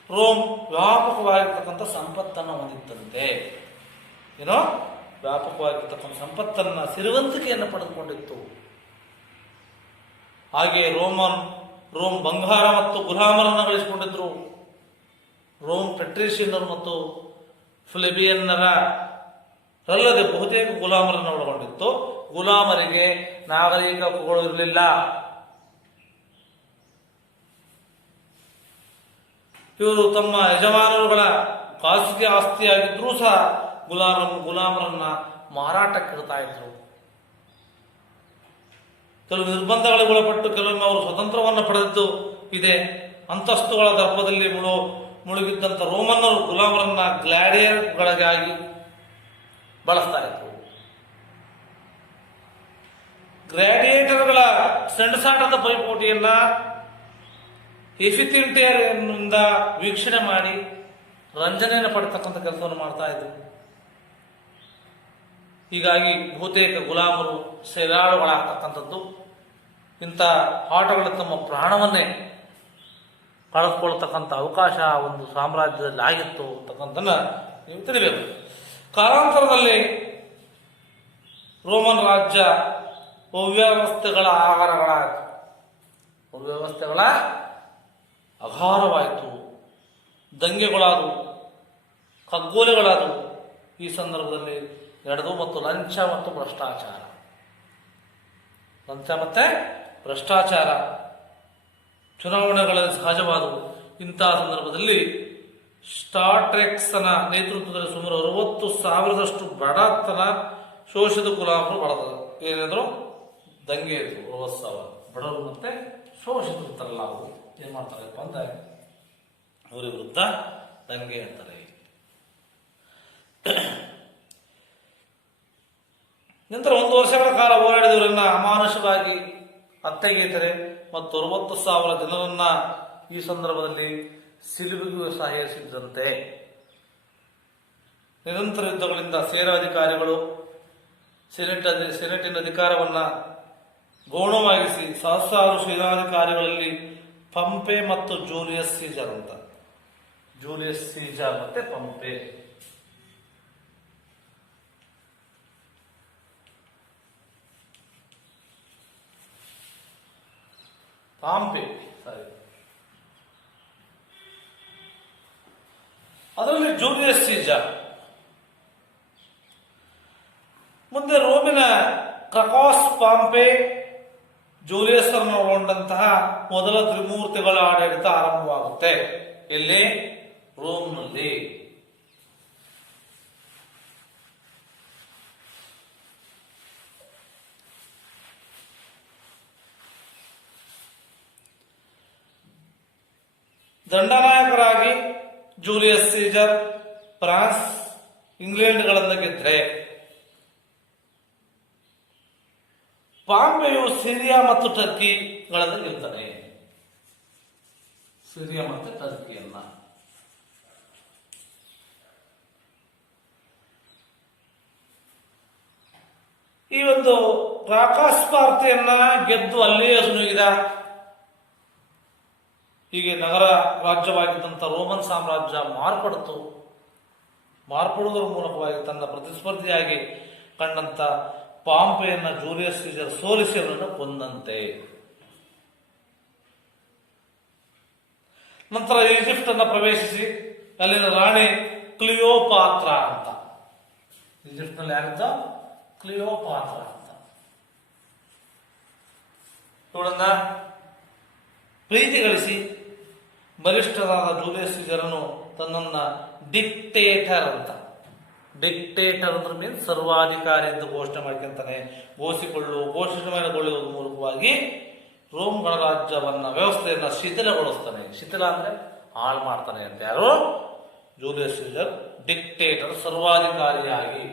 ರೋಮ್ ವ್ಯಾಪಕವಾಗಿರ್ತಕ್ಕಂಥ ಸಂಪತ್ತನ್ನು ಹೊಂದಿತ್ತಂತೆ. ಏನೋ ವ್ಯಾಪಕವಾಗಿರ್ತಕ್ಕಂಥ ಸಂಪತ್ತನ್ನ, ಸಿರಿವಂತಿಕೆಯನ್ನು ಪಡೆದುಕೊಂಡಿತ್ತು. ಹಾಗೆ ರೋಮ್ ಬಂಗಾರ ಮತ್ತು ಗುಲಾಮರನ್ನು ಗಳಿಸಿಕೊಂಡಿದ್ರು. ರೋಮ್ ಪೆಟ್ರಿಷಿಯನ್ನರು ಮತ್ತು ಫ್ಲೆಬಿಯನ್ನರಲ್ಲದೆ ಬಹುತೇಕ ಗುಲಾಮರನ್ನು ಒಳಗೊಂಡಿತ್ತು. ಗುಲಾಮರಿಗೆ ನಾಗರಿಕ ಹಕ್ಕುಗಳು ಇರಲಿಲ್ಲ. ಇವರು ತಮ್ಮ ಯಜಮಾನರುಗಳ ಖಾಸಗಿ ಆಸ್ತಿಯಾಗಿದ್ರೂ ಸಹ ಗುಲಾಮರನ್ನ ಮಾರಾಟಕ್ಕಿಡ್ತಾ ಇದ್ರು. ಕೆಲವು ನಿರ್ಬಂಧಗಳಿಗೆ ಒಳಪಟ್ಟು ಕೆಲವೊಮ್ಮೆ ಅವರು ಸ್ವತಂತ್ರವನ್ನು ಪಡೆದಿದ್ದು ಇದೆ. ಅಂತಸ್ತುಗಳ ದರ್ಪದಲ್ಲಿ ಮುಳುಗಿದ್ದಂಥ ರೋಮನ್ನರು ಗುಲಾಮರನ್ನ ಗ್ಲಾಡಿಯರ್ಗಳಿಗಾಗಿ ಬಳಸ್ತಾ ಇದ್ರು. ಗ್ಲಾಡಿಯೇಟರ್ಗಳ ಸೆಣಸಾಟದ ಪೈಪೋಟಿಯನ್ನ ಎಫಿಥಿಯೇಟರ್ನಿಂದ ವೀಕ್ಷಣೆ ಮಾಡಿ ರಂಜನೆಯನ್ನು ಪಡ್ತಕ್ಕಂಥ ಕೆಲಸವನ್ನು ಮಾಡ್ತಾ ಇದ್ರು. ಹೀಗಾಗಿ ಬಹುತೇಕ ಗುಲಾಮರು ಸೆರಾಳುಗಳಾಗ್ತಕ್ಕಂಥದ್ದು, ಇಂಥ ಆಟಗಳು ತಮ್ಮ ಪ್ರಾಣವನ್ನೇ ಕಳೆದುಕೊಳ್ತಕ್ಕಂಥ ಅವಕಾಶ ಒಂದು ಸಾಮ್ರಾಜ್ಯದಲ್ಲಿ ಆಗಿತ್ತು ಅಂತಕ್ಕಂಥನ್ನ ನೀವು ತಿಳಿಬೇಕು. ಕಾಲಾಂತರದಲ್ಲಿ ರೋಮನ್ ರಾಜ್ಯ ಅವ್ಯವಸ್ಥೆಗಳ ಅಗಾರವಾಯಿತು. ದಂಗೆಗಳಾದವು, ಕಗ್ಗೋಲೆಗಳಾದವು. ಈ ಸಂದರ್ಭದಲ್ಲಿ ನಡೆದು ಮತ್ತು ಲಂಚ ಮತ್ತು ಭ್ರಷ್ಟಾಚಾರ ಚುನಾವಣೆಗಳಲ್ಲಿ ಸಹಜವಾದವು. ಇಂತಹ ಸಂದರ್ಭದಲ್ಲಿ ಸ್ಟಾರ್ಟ್ರೆಕ್ಸ್ನ ನೇತೃತ್ವದಲ್ಲಿ ಸುಮಾರು 60,000 ಬಡತನ ಶೋಷಿತ ಗುಲಾಮರು ಬಡದರು. ಏನಾದ್ರು ದಂಗೆ ಇದ್ರು. 60,000 ಬಡವರು ಮತ್ತೆ ಶೋಷಿತರು ಇರ್ತಾರಲ್ಲ, ಅವರು ಏನ್ ಮಾಡ್ತಾರಪ್ಪ ಅಂದ್ರೆ ಅವರ ವಿರುದ್ಧ ದಂಗೆ ಅಂತಾರೆ. ನಂತರ 1 ವರ್ಷಗಳ ಕಾಲ ಹೋರಾಡಿದವರನ್ನ ಅಮಾನುಷವಾಗಿ ಹತ್ಯೆಗೈತರೆ ಮತ್ತು 60,000 ಜನರನ್ನ ಈ ಸಂದರ್ಭದಲ್ಲಿ ಸಿಲುಬೆಗೂ ಸಹ ಏರಿಸಿದ್ರಂತೆ. ನಿರಂತರ ಯುದ್ಧಗಳಿಂದ ಸೇನಾಧಿಕಾರಿಗಳು ಸೆನೆಟಿನ ಅಧಿಕಾರವನ್ನ ಗೌಣವಾಗಿಸಿ ಸಹಸ್ರಾರು ಸೇನಾಧಿಕಾರಿಗಳಲ್ಲಿ ಪಂಪೆ ಮತ್ತು ಜೂಲಿಯಸ್ ಸೀಜರ್ ಮತ್ತೆ ಪಂಪೆ. ಅದರಲ್ಲಿ ಜೂಲಿಯಸ್ ಸೀಜರ್. ಮುಂದೆ ರೋಮಿನ ಕ್ರಕಾಸ್, ಪಾಂಪೆ, ಜೂಲಿಯಸ್ ಅನ್ನು ಒಳಗೊಂಡಂತಹ ಮೊದಲ ತ್ರಿಮೂರ್ತಿಗಳ ಆಡಳಿತ ಆರಂಭವಾಗುತ್ತೆ. ಇಲ್ಲಿ ರೋಮ್ನಲ್ಲಿ. ದಂಡನಾಯಕರಾಗಿ ಜೂಲಿಯಸ್ ಸೀಜರ್ ಫ್ರಾನ್ಸ್, ಇಂಗ್ಲೆಂಡ್ಗಳನ್ನ ಗೆದ್ರೆ, ಪಾಂಪೆಯು ಸಿರಿಯಾ ಮತ್ತು ಟರ್ಕಿಗಳನ್ನು ಗೆಲ್ತಾನೆ. ಸಿರಿಯಾ ಮತ್ತು ಟರ್ಕಿಯನ್ನ ಈ ಒಂದು ರಾಕಾಸ್ಪಾರ್ತೆಯನ್ನ ಗೆದ್ದು ಅಲ್ಲಿಯೇ ನುಗ್ಗಿದ. ಹೀಗೆ ನಗರ ರಾಜ್ಯವಾಗಿದ್ದಂಥ ರೋಮನ್ ಸಾಮ್ರಾಜ್ಯ ಮಾರ್ಪಡಿತು. ಮಾರ್ಪಡುವುದರ ಮೂಲಕವಾಗಿ ತನ್ನ ಪ್ರತಿಸ್ಪರ್ಧಿಯಾಗಿ ಕಂಡಂತ ಪಾಂಪೆಯನ್ನ ಜೂಲಿಯಸ್ ಸೀಸರ್ ಸೋಲಿಸಿ ಅವರನ್ನು ಕೊಂದಂತೆ. ನಂತರ ಈಜಿಪ್ಟ್ ಅನ್ನ ಪ್ರವೇಶಿಸಿ ಅಲ್ಲಿನ ರಾಣಿ ಕ್ಲಿಯೋಪಾತ್ರ ಅಂತ, ಈಜಿಪ್ಟ್ ನಲ್ಲಿ ಯಾರಿದ್ದ ಕ್ಲಿಯೋಪಾತ್ರ ಅಂತ, ಇವಳನ್ನ ಪ್ರೀತಿ ಗಳಿಸಿ ಬಲಿಷ್ಠರಾದ ಜೂಲಿಯಸ್ ಸೀಸರನು ತನ್ನನ್ನ ಡಿಕ್ಟೇಟರ್ ಅಂತ, ಡಿಕ್ಟೇಟರ್ ಅಂದ್ರೆ ಮೀನ್ಸ್ ಸರ್ವಾಧಿಕಾರಿ ಎಂದು ಘೋಷಣೆ ಮಾಡ್ಕೊಂತಾನೆ. ಘೋಷಣೆಗೊಳ್ಳುವುದರ ಮೂಲಕವಾಗಿ ರೋಮ್ ಗಣರಾಜ್ಯವನ್ನ ವ್ಯವಸ್ಥೆಯನ್ನ ಶಿಥಿಲಗೊಳಿಸ್ತಾನೆ. ಶಿಥಿಲ ಅಂದ್ರೆ ಹಾಳು ಮಾಡ್ತಾನೆ ಅಂತ. ಯಾರು? ಜೂಲಿಯಸ್ ಸೀಸರ್ ಡಿಕ್ಟೇಟರ್, ಸರ್ವಾಧಿಕಾರಿಯಾಗಿ.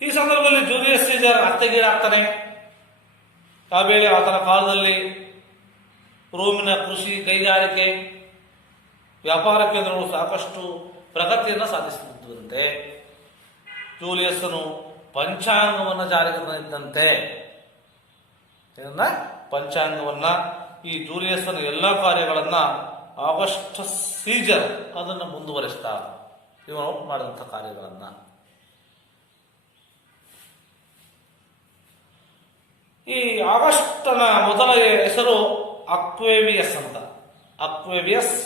ಈ ಸಂದರ್ಭದಲ್ಲಿ ಜೂಲಿಯಸ್ ಸೀಸರ್ ಹತ್ಯೆಗೀಡಾಗ್ತಾನೆ. ಆ ವೇಳೆ ಆತನ ಕಾಲದಲ್ಲಿ ರೋಮಿನ ಕೃಷಿ, ಕೈಗಾರಿಕೆ, ವ್ಯಾಪಾರ ಕೇಂದ್ರಗಳು ಸಾಕಷ್ಟು ಪ್ರಗತಿಯನ್ನು ಸಾಧಿಸುತ್ತಿದ್ದಂತೆ. ಜೂಲಿಯಸ್ಸನು ಪಂಚಾಂಗವನ್ನು ಜಾರಿಗೆ ತಂದಿದ್ದಂತೆ. ಪಂಚಾಂಗವನ್ನ ಈ ಜೂಲಿಯಸ್ಸನ ಎಲ್ಲ ಕಾರ್ಯಗಳನ್ನ ಆಗಸ್ಟಸ್ ಸೀಸರ್ ಅದನ್ನು ಮುಂದುವರಿಸ್ತಾ ಇವನು ಮಾಡಿದಂಥ ಕಾರ್ಯಗಳನ್ನ. ಈ ಆಗಸ್ಟನ ಮೊದಲ ಹೆಸರು ಅಕ್ವೇವಿಯಸ್ ಅಂತ. ಅಕ್ವೇವಿಯಸ್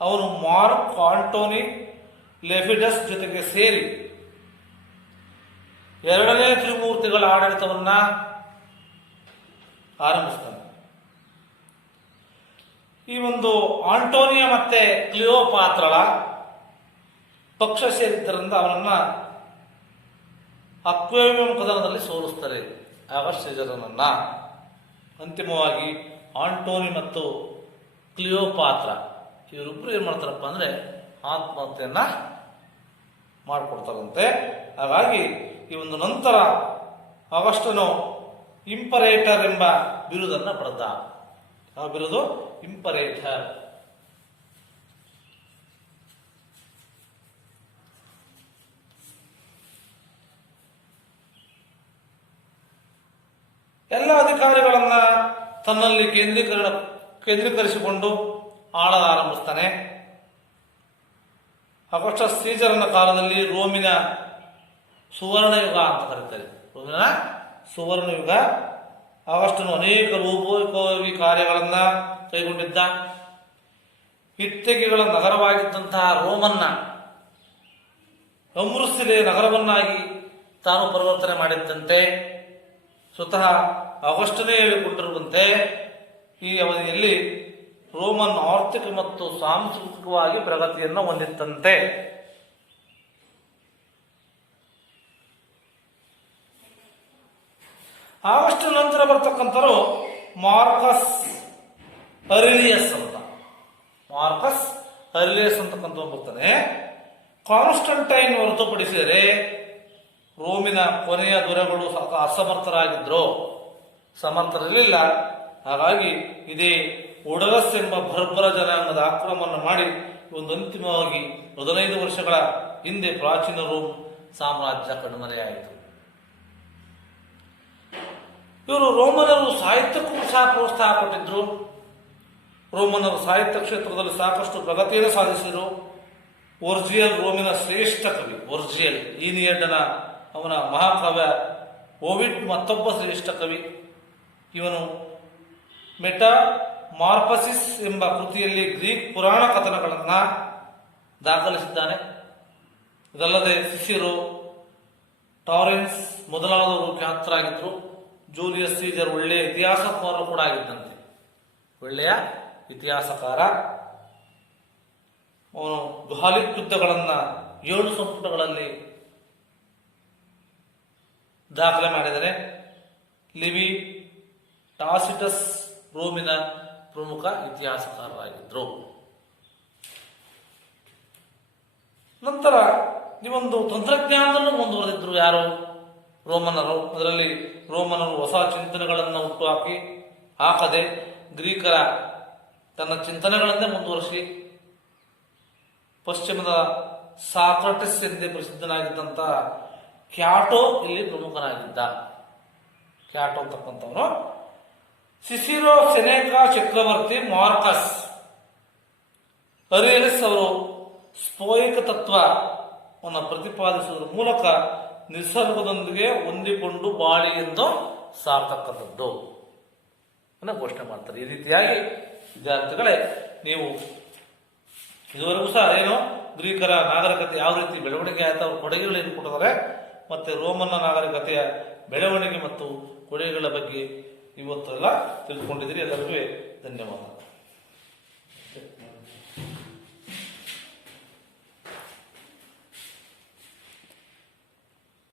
ಅವನು ಮಾರ್ಕ್ ಆಂಟೋನಿ ಲೆಫಿಡಸ್ ಜೊತೆಗೆ ಸೇರಿ ಎರಡನೇ ತ್ರಿಮೂರ್ತಿಗಳ ಆಡಳಿತವನ್ನ ಆರಂಭಿಸ್ತಾನೆ. ಈ ಒಂದು ಆಂಟೋನಿಯ ಮತ್ತೆ ಕ್ಲಿಯೋಪಾತ್ರಳ ಪಕ್ಷ ಸೇರಿದ್ದರಿಂದ ಅವನನ್ನ ಅಕ್ವೇವಿಯಂ ಕದನದಲ್ಲಿ ಸೋಲಿಸ್ತಾರೆ ಆಗಸ್ಟ್ ಸೀಸರನನ್ನ. ಅಂತಿಮವಾಗಿ ಆಂಟೋನಿ ಮತ್ತು ಕ್ಲಿಯೋಪಾತ್ರ ಇವರಿಬ್ಬರು ಏನ್ ಮಾಡ್ತಾರಪ್ಪ ಅಂದ್ರೆ ಆತ್ಮಹತ್ಯೆಯನ್ನ ಮಾಡಿಕೊಡ್ತಾರಂತೆ. ಹಾಗಾಗಿ ಈ ಒಂದು ನಂತರ ಆಗಸ್ಟನು ಇಂಪರೇಟರ್ ಎಂಬ ಬಿರುದನ್ನ ಪಡೆದ. ಆ ಬಿರುದು ಇಂಪರೇಟರ್. ಎಲ್ಲ ಅಧಿಕಾರಿಗಳನ್ನ ತನ್ನಲ್ಲಿ ಕೇಂದ್ರೀಕರಿಸಿಕೊಂಡು ಆಳಲು ಆರಂಭಿಸ್ತಾನೆ. ಆಗಸ್ಟಸ್ ಸೀಸರನ ಕಾಲದಲ್ಲಿ ರೋಮಿನ ಸುವರ್ಣಯುಗ ಅಂತ ಕರೀತಾರೆ. ರೋಮಿನ ಸುವರ್ಣಯುಗ. ಆಗಸ್ಟನು ಅನೇಕ ಲೋಕೋಪಯೋಗಿ ಕಾರ್ಯಗಳನ್ನ ಕೈಗೊಂಡಿದ್ದ. ಇಟ್ಟಿಗೆಗಳ ನಗರವಾಗಿದ್ದಂತಹ ರೋಮನ್ನ ಅಮೃಸಿಲೆ ನಗರವನ್ನಾಗಿ ತಾನು ಪರಿವರ್ತನೆ ಮಾಡಿದ್ದಂತೆ. ಸ್ವತಃ ಆಗಸ್ಟನೇ ಹೇಳಿಕೊಂಡಿರುವಂತೆ ಈ ಅವಧಿಯಲ್ಲಿ ರೋಮನ್ ಆರ್ಥಿಕ ಮತ್ತು ಸಾಂಸ್ಕೃತಿಕವಾಗಿ ಪ್ರಗತಿಯನ್ನು ಹೊಂದಿತ್ತಂತೆ. ಆಗಸ್ಟ್ ನಂತರ ಬರ್ತಕ್ಕಂಥರು ಮಾರ್ಕಸ್ ಅರಿಲಿಯಸ್ ಅಂತ. ಮಾರ್ಕಸ್ ಅರಿಲಿಯಸ್ ಅಂತಕ್ಕಂಥ ಬರ್ತಾನೆ. ಕಾನ್ಸ್ಟಂಟೈನ್ ಹೊರತುಪಡಿಸಿದರೆ ರೋಮಿನ ಕೊನೆಯ ದೊರೆಗಳು ಅಸಮರ್ಥರಾಗಿದ್ರು, ಸಮರ್ಥರಿರಲಿಲ್ಲ. ಹಾಗಾಗಿ ಇದೇ ಒಡಲಸ್ ಎಂಬ ಬರ್ಬರ ಜನಾಂಗದ ಆಕ್ರಮಣ ಮಾಡಿ ಒಂದು ಅಂತಿಮವಾಗಿ 15 ವರ್ಷಗಳ ಹಿಂದೆ ಪ್ರಾಚೀನ ರೋಮ್ ಸಾಮ್ರಾಜ್ಯ ಕಣ್ಮರೆಯಾಯಿತು. ಇವರು ರೋಮನರು ಸಾಹಿತ್ಯಕ್ಕೂ ಸಹ ಪ್ರೋತ್ಸಾಹ ಕೊಟ್ಟಿದ್ರು. ರೋಮನರು ಸಾಹಿತ್ಯ ಕ್ಷೇತ್ರದಲ್ಲಿ ಸಾಕಷ್ಟು ಪ್ರಗತಿಯನ್ನು ಸಾಧಿಸಿದರು. ವರ್ಜಿಯಲ್ ರೋಮಿನ ಶ್ರೇಷ್ಠ ಕವಿ. ವರ್ಜಿಯಲ್ ಈನಿಯಡ್ನ ಅವನ ಮಹಾಕಾವ್ಯ ಓವಿಡ್ ಮತ್ತೊಬ್ಬ ಶ್ರೇಷ್ಠ ಕವಿ. ಇವನು ಮೆಟಾ ಮಾರ್ಪಸಿಸ್ ಎಂಬ ಕೃತಿಯಲ್ಲಿ ಗ್ರೀಕ್ ಪುರಾಣ ಕಥನಗಳನ್ನ ದಾಖಲಿಸಿದ್ದಾನೆ. ಇದಲ್ಲದೆ ಸಿಸಿರೋ, ಟಾರೆನ್ಸ್ ಮೊದಲಾದವರು ಖ್ಯಾತರಾಗಿದ್ದರು. ಜೂಲಿಯಸ್ ಸೀಸರ್ ಒಳ್ಳೆಯ ಇತಿಹಾಸಕಾರ ಕೂಡ ಆಗಿದ್ದಂತೆ. ಒಳ್ಳೆಯ ಇತಿಹಾಸಕಾರ. ಅವನು ಗಾಲಿಕ್ ಯುದ್ಧಗಳನ್ನ 7 ಸಂಪುಟಗಳಲ್ಲಿ ದಾಖಲೆ ಮಾಡಿದರೆ. ಲಿವಿ ಟಾಸಿಟಸ್ ರೋಮಿನ ಪ್ರಮುಖ ಇತಿಹಾಸಕಾರರಾಗಿದ್ದರು. ನಂತರ ಈ ಒಂದು ತಂತ್ರಜ್ಞಾನದಲ್ಲೂ ಮುಂದುವರೆದಿದ್ರು ಯಾರು? ರೋಮನರು. ಅದರಲ್ಲಿ ರೋಮನರು ಹೊಸ ಚಿಂತನೆಗಳನ್ನು ಹಾಕದೆ ಗ್ರೀಕರ ತನ್ನ ಚಿಂತನೆಗಳನ್ನೇ ಮುಂದುವರಿಸಿ ಪಶ್ಚಿಮದ ಸಾಕ್ರಟಿಸ್ ಎಂದೇ ಪ್ರಸಿದ್ಧನಾಗಿದ್ದಂಥ ಕ್ಯಾಟೋ ಇಲ್ಲಿ ಪ್ರಮುಖನಾಗಿದ್ದ. ಕ್ಯಾಟೋ ಅಂತಕ್ಕಂಥವನು ಸಿಸಿರೋ, ಸೆನೆಕಾ ಚಕ್ರವರ್ತಿ, ಮಾರ್ಕಸ್ ಅರಿಯಲಿಸ್ ಅವರು ಸ್ಪೋಯಿಕ ತತ್ವವನ್ನು ಪ್ರತಿಪಾದಿಸುವುದರ ಮೂಲಕ ನಿಸರ್ಗದೊಂದಿಗೆ ಹೊಂದಿಕೊಂಡು ಬಾಳಿ ಎಂದು ಸಾರ್ತಕ್ಕಂಥದ್ದು ಘೋಷಣೆ ಮಾಡ್ತಾರೆ. ಈ ರೀತಿಯಾಗಿ ವಿದ್ಯಾರ್ಥಿಗಳೇ, ನೀವು ಇದುವರೆಗೂ ಸಹ ಗ್ರೀಕರ ನಾಗರಿಕತೆ ಯಾವ ರೀತಿ ಬೆಳವಣಿಗೆ ಆಯ್ತು, ಅವ್ರ ಕೊಡುಗೆಗಳನ್ನು ಕೊಟ್ಟಿದ್ದಾರೆ, ಮತ್ತೆ ರೋಮನ್ನ ನಾಗರಿಕತೆಯ ಬೆಳವಣಿಗೆ ಮತ್ತು ಕೊಡುಗೆಗಳ ಬಗ್ಗೆ ಇವತ್ತು ಎಲ್ಲ ತಿಳ್ಕೊಂಡಿದ್ದೀರಿ. ಎಲ್ಲರಿಗೂ ಧನ್ಯವಾದ.